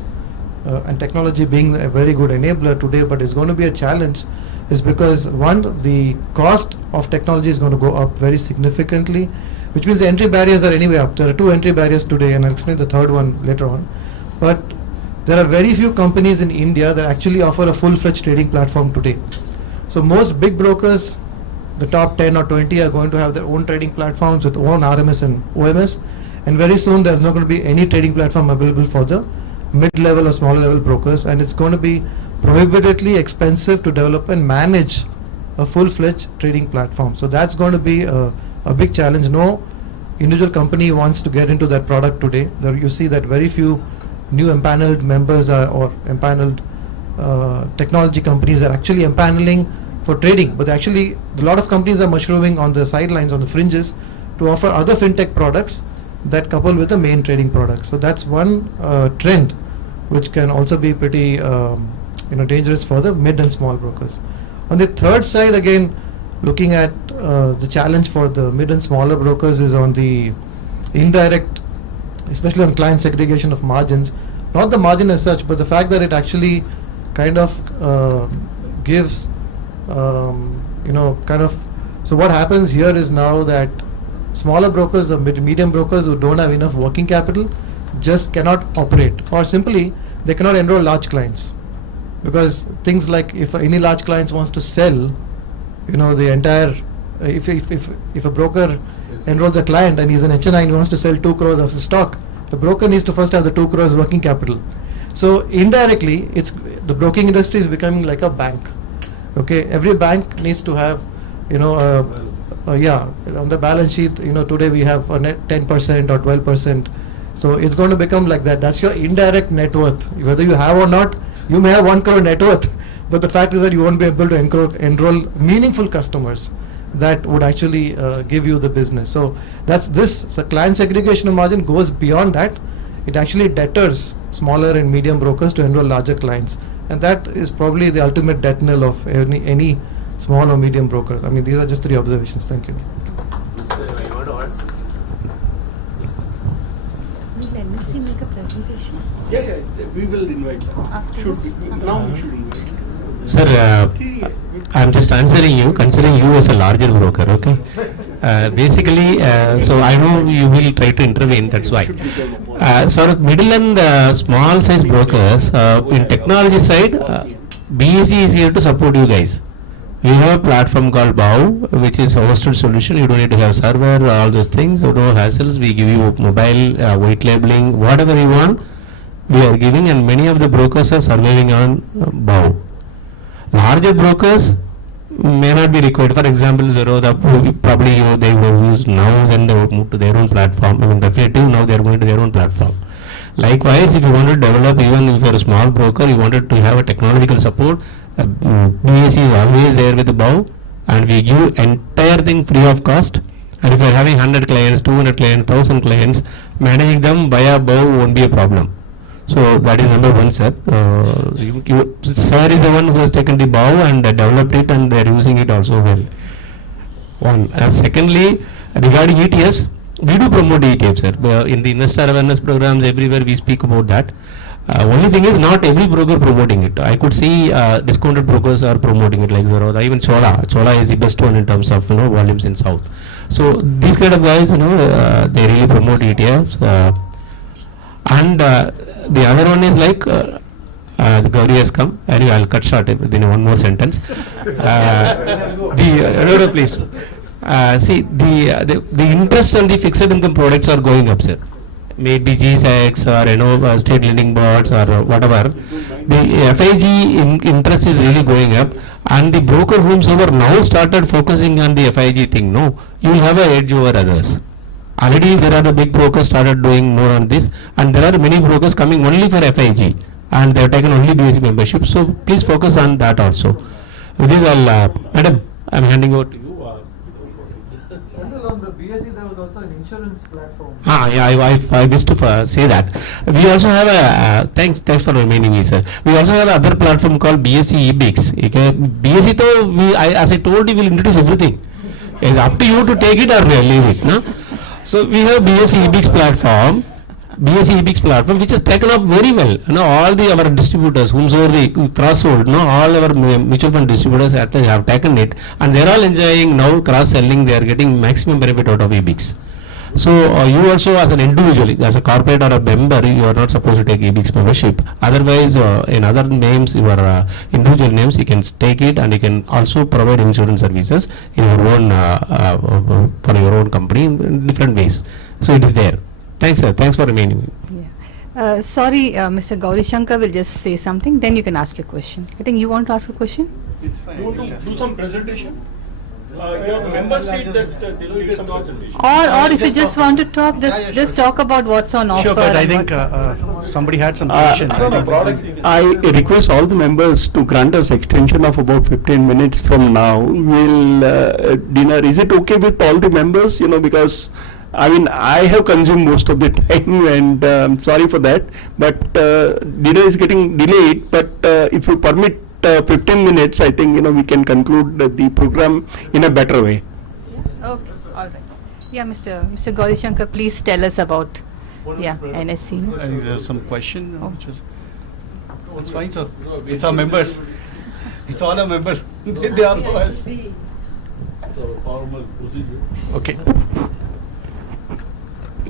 and technology being a very good enabler today, but it's going to be a challenge, is because one, the cost of technology is going to go up very significantly, which means the entry barriers are anyway up. There are 2 entry barriers today, and I'll explain the third one later on. But there are very few companies in India that actually offer a full-fledged trading platform today. So most big brokers, the top 10 or 20, are going to have their own trading platforms with own RMS and OMS, and very soon there's not going to be any trading platform available for the mid-level or smaller level brokers, and it's going to be prohibitively expensive to develop and manage a full-fledged trading platform. So that's going to be a big challenge. No individual company wants to get into that product today. There you see that very few new empaneled members or empaneled technology companies are actually empaneling for trading, but actually a lot of companies are mushrooming on the sidelines, on the fringes, to offer other fintech products that couple with the main trading products. So that's one trend which can also be pretty dangerous for the mid and small brokers. On the third side, again, looking at the challenge for the mid and smaller brokers is on the indirect, especially on client segregation of margins. Not the margin as such, but the fact that it actually kind of gives, so what happens here is now that smaller brokers, the medium brokers who don't have enough working capital, just cannot operate, or simply they cannot enroll large clients, because things like if any large clients wants to sell, the entire, if a broker enrolls a client and he's an HNI and he wants to sell 2 crores of stock, the broker needs to first have the 2 crores working capital. So indirectly, the broking industry is becoming like a bank. Okay, every bank needs to have, on the balance sheet, today we have a net 10% or 12%. So it's going to become like that. That's your indirect net worth. Whether you have or not, you may have 1 crore net worth, but the fact is that you won't be able to enroll meaningful customers that would actually give you the business. So that's this. So client segregation of margin goes beyond that. It actually deters smaller and medium brokers to enroll larger clients, and that is probably the ultimate death knell of any small or medium broker. I mean, these are just 3 observations. Thank you. Will NSE make a presentation? Yeah, we will invite them. Now we should invite them. Sir, I'm just answering you, considering you as a larger broker, okay? Basically, so I know you will try to intervene, that's why. So middle and small size brokers, in technology side, BSE is here to support you guys. We have a platform called BOW, which is a hosted solution. You don't need to have server, all those things, so no hassles. We give you mobile, white labeling, whatever you want, we are giving, and many of the brokers are surviving on BOW. Larger brokers may not be required. For example, Zerodha, probably they will use now, then they would move to their own platform. I mean, Definitive, now they are going to their own platform. Likewise, if you want to develop, even if you are a small broker, you wanted to have a technological support, BSE is always there with the BOW, and we give entire thing free of cost. And if you are having 100 clients, 200 clients, 1000 clients, managing them via BOW won't be a problem. So that is number 1, sir. Sir is the one who has taken the BOW and developed it, and they are using it also well. One. Secondly, regarding ETFs, we do promote ETFs, sir. In the investor awareness programs, everywhere we speak about that. Only thing is, not every broker promoting it. I could see discounted brokers are promoting it, like Zerodha, even Chola. Chola is the best one in terms of volumes in South. So these kind of guys, they really promote ETFs. And the other one is like the Gauri has come. Anyway, I'll cut short within one more sentence. Please. See, the interest on the fixed income products are going up, sir. Maybe GSECs or state lending boards or whatever. The FIG interest is really going up, and the broker whomsoever now started focusing on the FIG thing, no, you will have an edge over others. Already there are the big brokers started doing more on this, and there are many brokers coming only for FIG, and they have taken only BSE membership. So please focus on that also. With this, I'll, Madam, I'm handing over to you. On the BSE, there was also an insurance platform. I missed to say that. We also have a thanks for reminding me, sir. We also have another platform called BSE eBix. Okay? BSE, though, as I told you, will introduce everything. It's up to you to take it or leave it. No? So we have BSE EBIX platform. BSE EBIX platform, which has taken off very well. All our distributors, whomsoever the cross-sold, all our mutual fund distributors have taken it, and they are all enjoying now cross-selling. They are getting maximum benefit out of EBIX. So you also, as an individual, as a corporate or a member, you are not supposed to take EBIX membership. Otherwise, in other names, your individual names, you can take it, and you can also provide insurance services in your own for your own company in different ways. So it is there. Thanks, sir. Thanks for remaining. Yeah. Sorry, Mr. Gauri Shankar will just say something, then you can ask your question. I think you want to ask a question? It's fine. You want to do some presentation? Your members said that they will give some presentation. Or if you just want to talk, just talk about what's on offer. Sure, but I think somebody had some question. I request all the members to grant us extension of about 15 minutes from now. We'll dinner. Is it okay with all the members? Because I have consumed most of the time, and I'm sorry for that. But dinner is getting delayed. But if you permit 15 minutes, I think we can conclude the program in a better way. Yeah. Okay, all right. Yeah, Mr. Gauri Shankar, please tell us about NSEIL. I think there's some question. It's fine, sir. It's our members. It's all our members. They are us. It's our formal procedure. Okay.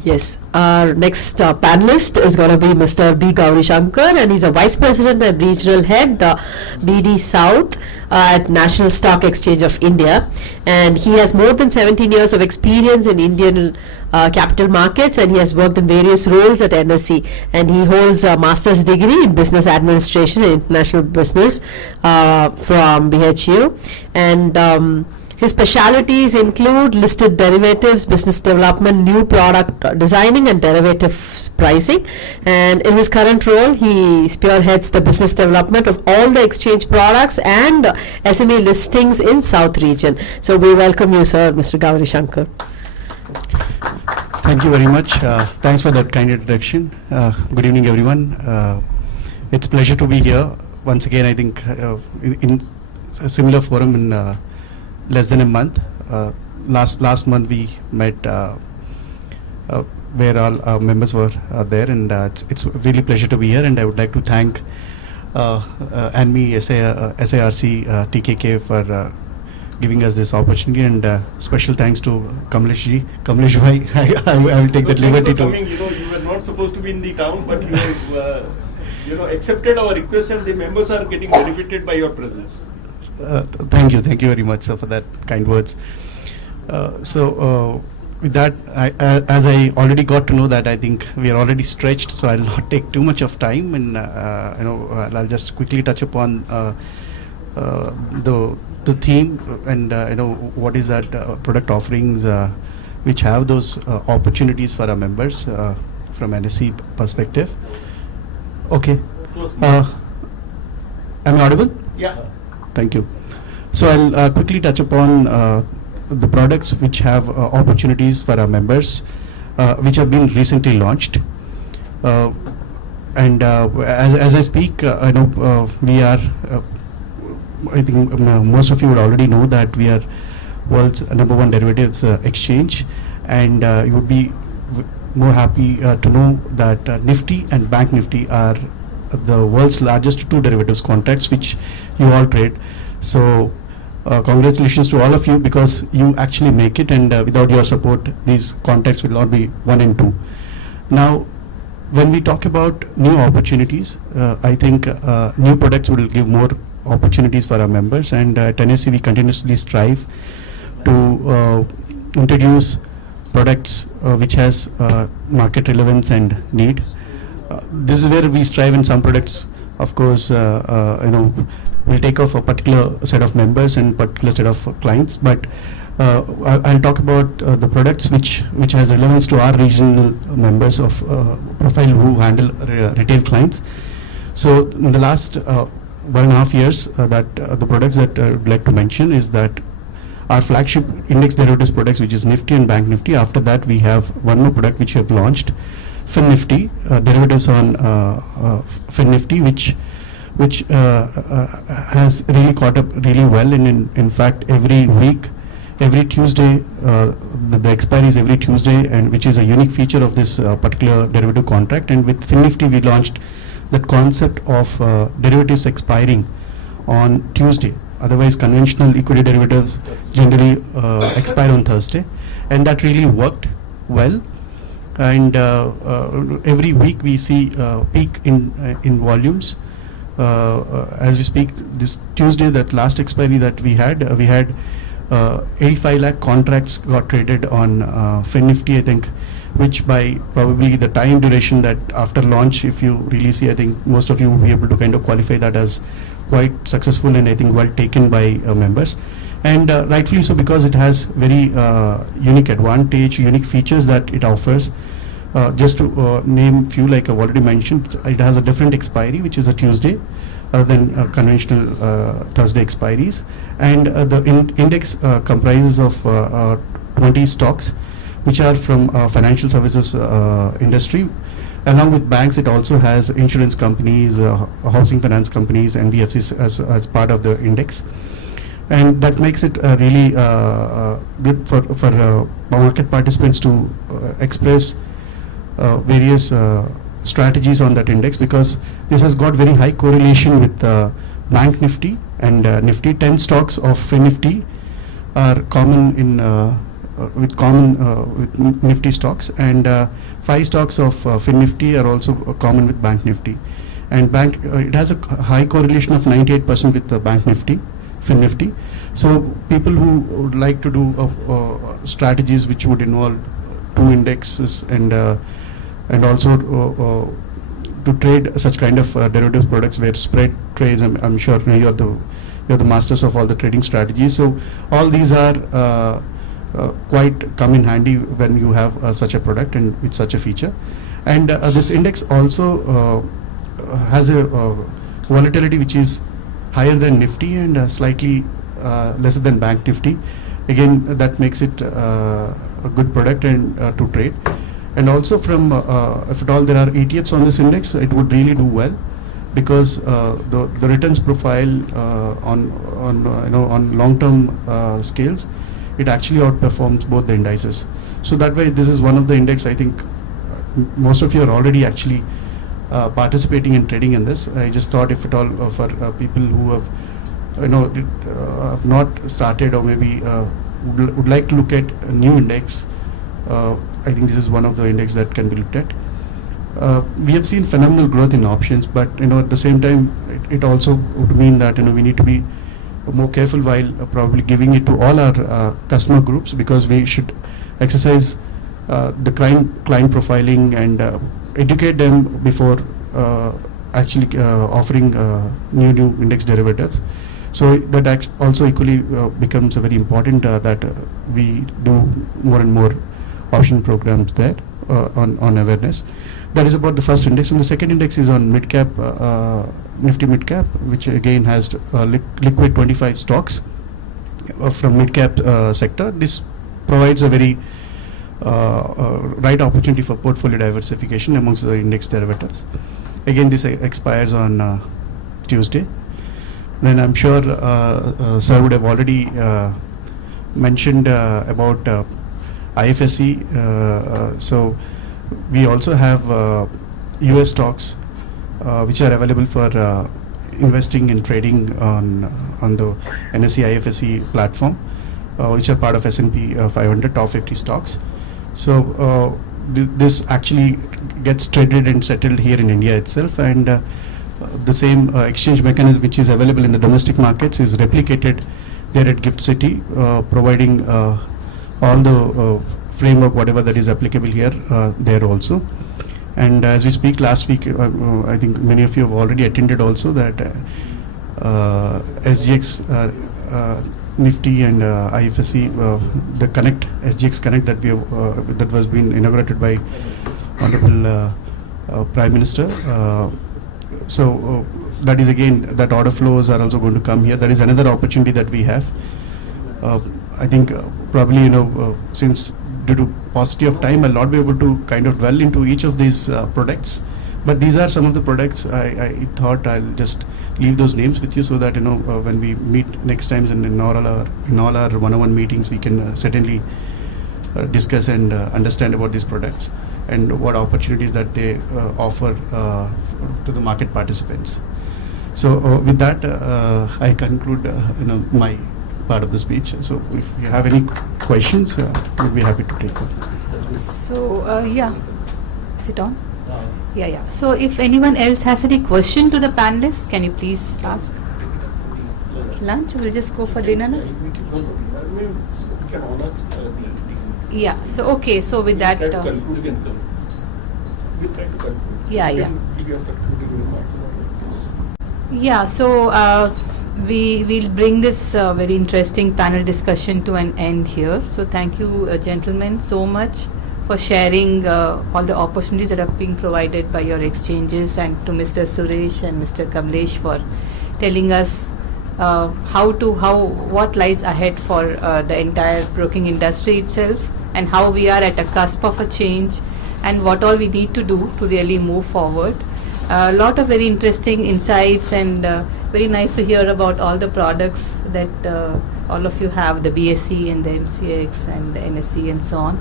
Yes, our next panelist is going to be Mr. B. Gauri Shankar, and he's a Vice President and Regional Head, BD South at National Stock Exchange of India. And he has more than 17 years of experience in Indian capital markets, and he has worked in various roles at NSE. And he holds a master's degree in Business Administration and International Business from BHU. And his specialities include listed derivatives, business development, new product designing, and derivatives pricing. And in his current role, he spearheads the business development of all the exchange products and SME listings in South region. So we welcome you, sir, Mr. Gauri Shankar. Thank you very much. Thanks for that kind introduction. Good evening, everyone. It's a pleasure to be here once again. I think in a similar forum in less than a month. Last month we met where all our members were there, and it's really a pleasure to be here. And I would like to thank ANMI, SARC, TKK for giving us this opportunity, and special thanks to Kamlesh ji. Kamlesh bhai, I will take that liberty to. You were not supposed to be in the town, but you have accepted our request, and the members are getting benefited by your presence. Thank you very much, sir, for that kind words. With that, as I already got to know that I think we are already stretched, so I'll not take too much of time, and I'll just quickly touch upon the theme, and what is that product offerings which have those opportunities for our members from NSE perspective. Okay. Am I audible? Yeah. Thank you. So I'll quickly touch upon the products which have opportunities for our members, which have been recently launched. And as I speak, I know we are. I think most of you would already know that we are world's #1 derivatives exchange, and you would be more happy to know that Nifty and Bank Nifty are the world's largest two derivatives contracts which you all trade. So congratulations to all of you, because you actually make it, and without your support these contracts will not be 1 and 2. Now when we talk about new opportunities, I think new products will give more opportunities for our members, and at NSE we continuously strive to introduce products which has market relevance and need. This is where we strive. In some products, of course, we'll take off a particular set of members and particular set of clients, but I'll talk about the products which has relevance to our regional members of profile who handle retail clients. So in the last 1.5 years, that the products that I would like to mention is that our flagship index derivatives products, which is Nifty and Bank Nifty. After that, we have one more product which we have launched, Fin Nifty, derivatives on Fin Nifty, which has really caught up really well. And in fact, every week every Tuesday, the expiry is every Tuesday, and which is a unique feature of this particular derivative contract. And with FinNifty, we launched that concept of derivatives expiring on Tuesday. Otherwise, conventional equity derivatives generally expire on Thursday, and that really worked well. And every week we see peak in volumes. As we speak, this Tuesday, that last expiry that we had 85 lakh contracts got traded on FinNifty, I think, which by probably the time duration that after launch, if you really see, I think most of you will be able to kind of qualify that as quite successful and I think well taken by members. And rightfully so, because it has very unique advantage, unique features that it offers. Just to name few, like I've already mentioned, it has a different expiry, which is a Tuesday, than conventional Thursday expiries. And the index comprises of 20 stocks, which are from financial services industry. Along with banks, it also has insurance companies, housing finance companies, NBFCs as part of the index. And that makes it really good for market participants to express various strategies on that index, because this has got very high correlation with Bank Nifty and Nifty. 10 stocks of FinNifty are common in with Nifty stocks, and 5 stocks of FinNifty are also common with Bank Nifty. And it has a high correlation of 98% with the Bank Nifty, FinNifty. So people who would like to do strategies which would involve 2 indexes and also to trade such kind of derivatives products where spread trades, I'm sure you're the masters of all the trading strategies. So all these are quite come in handy when you have such a product and with such a feature. And this index also has a volatility which is higher than Nifty and slightly lesser than Bank Nifty. Again, that makes it a good product and to trade. And also from if at all there are ETFs on this index, it would really do well, because the returns profile on long-term scales, it actually outperforms both the indices. So that way, this is one of the index I think most of you are already actually participating in trading in this. I just thought if at all for people who have have not started or maybe would like to look at a new index, I think this is one of the index that can be looked at. We have seen phenomenal growth in options, but at the same time, it also would mean that we need to be more careful while probably giving it to all our customer groups, because we should exercise the client profiling and educate them before actually offering new index derivatives. So that also equally becomes a very important that we do more and more option programs there on awareness. That is about the first index. And the second index is on mid-cap, Nifty mid-cap, which again has liquid 25 stocks from mid-cap sector. This provides a very right opportunity for portfolio diversification amongst the index derivatives. Again, this expires on Tuesday. Then I'm sure sir would have already mentioned about IFSC. So we also have US stocks which are available for investing and trading on the NSEIL IFSC platform, which are part of S&P 500 top 50 stocks. So this actually gets traded and settled here in India itself, and the same exchange mechanism which is available in the domestic markets is replicated there at Gift City, providing all the framework, whatever that is applicable here, there also. And as we speak, last week, I think many of you have already attended also that SGX, Nifty and IFSC, the Connect, SGX Connect that we have, that was being inaugurated by Honorable Prime Minister. So that is again, that order flows are also going to come here. That is another opportunity that we have. I think probably since due to paucity of time, I'll not be able to kind of dwell into each of these products, But these are some of the products. I thought I'll just leave those names with you so that when we meet next times and in all our one-on-one meetings, we can certainly discuss and understand about these products and what opportunities that they offer to the market participants. So with that, I conclude my part of the speech. So if you have any questions, we'll be happy to take them. So, yeah. Is it on? Yeah. So, if anyone else has any question to the panelists, can you please ask? Lunch? We'll just go for dinner now? Yeah. So, okay. So, with that... Yeah. Yeah, so we'll bring this very interesting panel discussion to an end here. So thank you, gentlemen, so much for sharing all the opportunities that are being provided by your exchanges, and to Mr. Suresh and Mr. Kamlesh for telling us what lies ahead for the entire broking industry itself, and how we are at a cusp of a change, and what all we need to do to really move forward. A lot of very interesting insights, and very nice to hear about all the products that all of you have, the BSE and the MCX and the NSE and so on.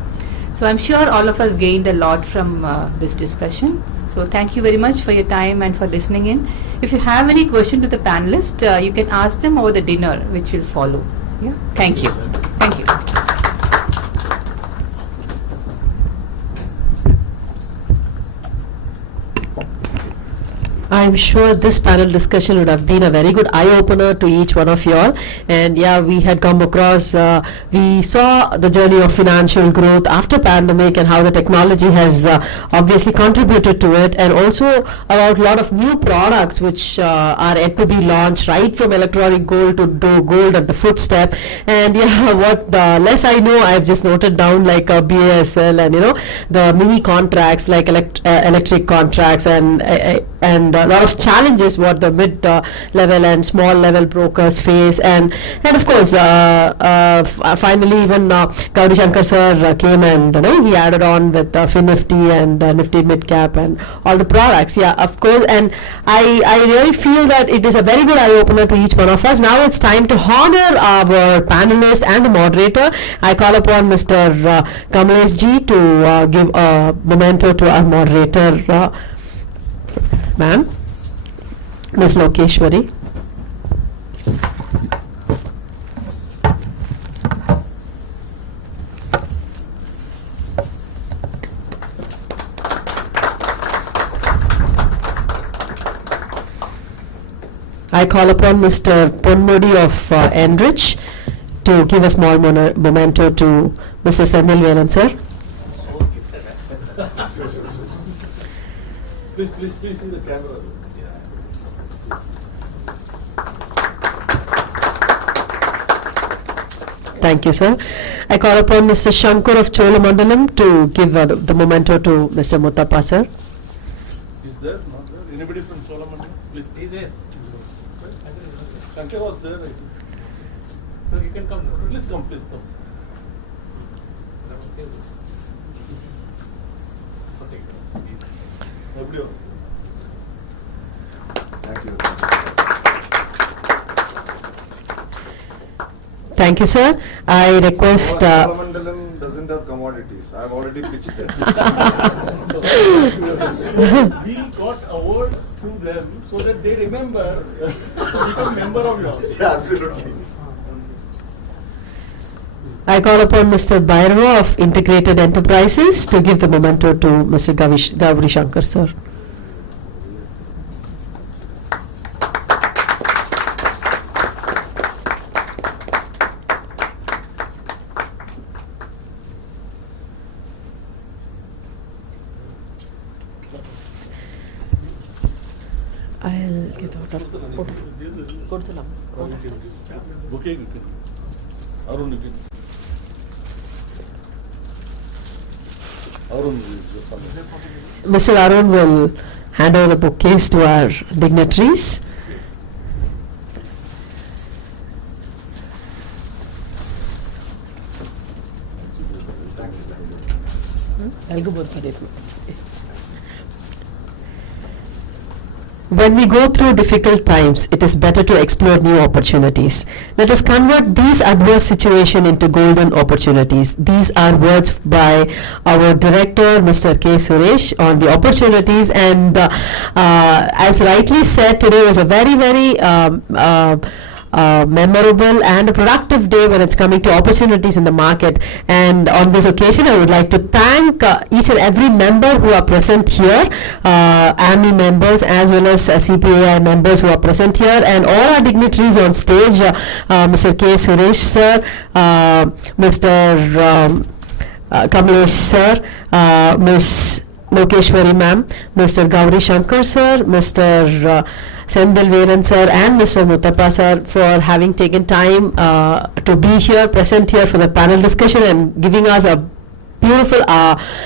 So I'm sure all of us gained a lot from this discussion. So thank you very much for your time and for listening in. If you have any question to the panelists, you can ask them over the dinner which will follow. Yeah. Thank you. Thank you. I'm sure this panel discussion would have been a very good eye-opener to each one of you all. And yeah, we had come across, we saw the journey of financial growth after pandemic and how the technology has obviously contributed to it, and also about a lot of new products which are yet to be launched, right from electronic gold to gold at the footstep. And yeah, what less I know, I've just noted down like BASL and the mini contracts like electric contracts, and a lot of challenges what the mid level and small level brokers face, and of course finally even Gauri Shankar sir came and he added on with FinNifty and Nifty Mid Cap and all the products. Yeah, of course, and I really feel that it is a very good eye opener to each one of us. Now it's time to honor our panelists and the moderator. I call upon Mr. Kamlesh ji to give a memento to our moderator. Ma'am, Ms. Lokeshwari. I call upon Mr. Ponmudi of Enrich to give a small memento to Mr. Senthil Velan, sir. Please in the camera. Thank you, sir. I call upon Mr. Shankar of Cholamandalam to give the memento to Mr. Muttappa, sir. Is there? Not there? Anybody from Cholamandalam? Please. Is there? Shankar was there, I think. So you can come. Please come, please come. Thank you. Thank you, sir. I request. Cholamandalam doesn't have commodities. I've already pitched it. We got award through them so that they remember to become member of yours. Yeah, absolutely. I call upon Mr. Bhairava of Integrated Enterprises to give the memento to Mr. Gauri Shankar, sir. I'll get out of go to the Bouquet. Arun, you can. Arun is just one. Mr. Arun will hand over the bouquets to our dignitaries. I'll go both for it. When we go through difficult times, it is better to explore new opportunities. Let us convert these adverse situations into golden opportunities. These are words by our director, Mr. K. Suresh, on the opportunities. And as rightly said, today was a very, very memorable and a productive day when it's coming to opportunities in the market. And on this occasion, I would like to thank each and every member who are present here, AMI members as well as CPAI members who are present here, and all our dignitaries on stage, Mr. K. Suresh sir, Mr. Kamlesh sir, Ms. Lokeshwari ma'am, Mr. Gauri Shankar sir, Mr. Sendil Veeran sir, and Mr. Muttappa sir for having taken time to be here, present here for the panel discussion and giving us a beautiful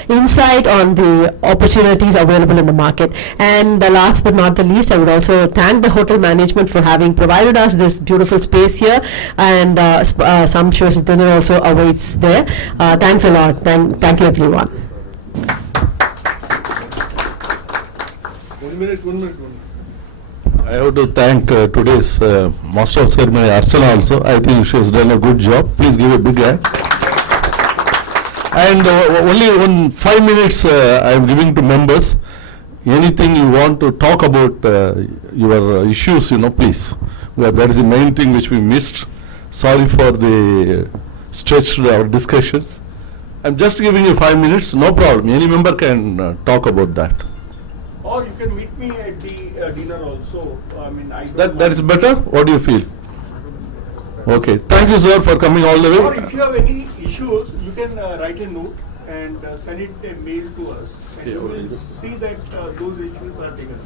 insight on the opportunities available in the market. And last but not the least, I would also thank the hotel management for having provided us this beautiful space here, and some sumptuous dinner also awaits there. Thanks a lot. Thank you, everyone. 1 minute. I have to thank today's Master of Ceremony, Archana, also. I think she has done a good job. Please give a big hand. And only 5 minutes I am giving to members. Anything you want to talk about your issues, please. That is the main thing which we missed. Sorry for the stretched our discussions. I'm just giving you 5 minutes, no problem. Any member can talk about that. Or you can meet me at the dinner also. I mean, That is better? What do you feel? Okay. Thank you, sir, for coming all the way. Or if you have any issues, you can write a note and send it a mail to us. And you will see that those issues are taken.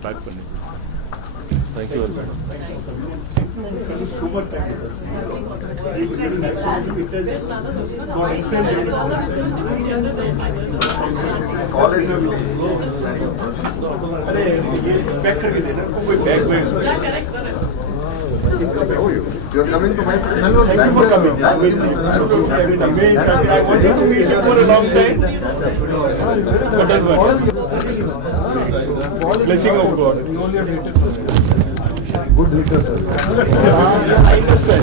Thank you very much. Thank you so much. You are coming to my place. Thank you for coming. I wanted to meet you for a long time. But that's what. Blessing of God. Good reader, sir. I understand.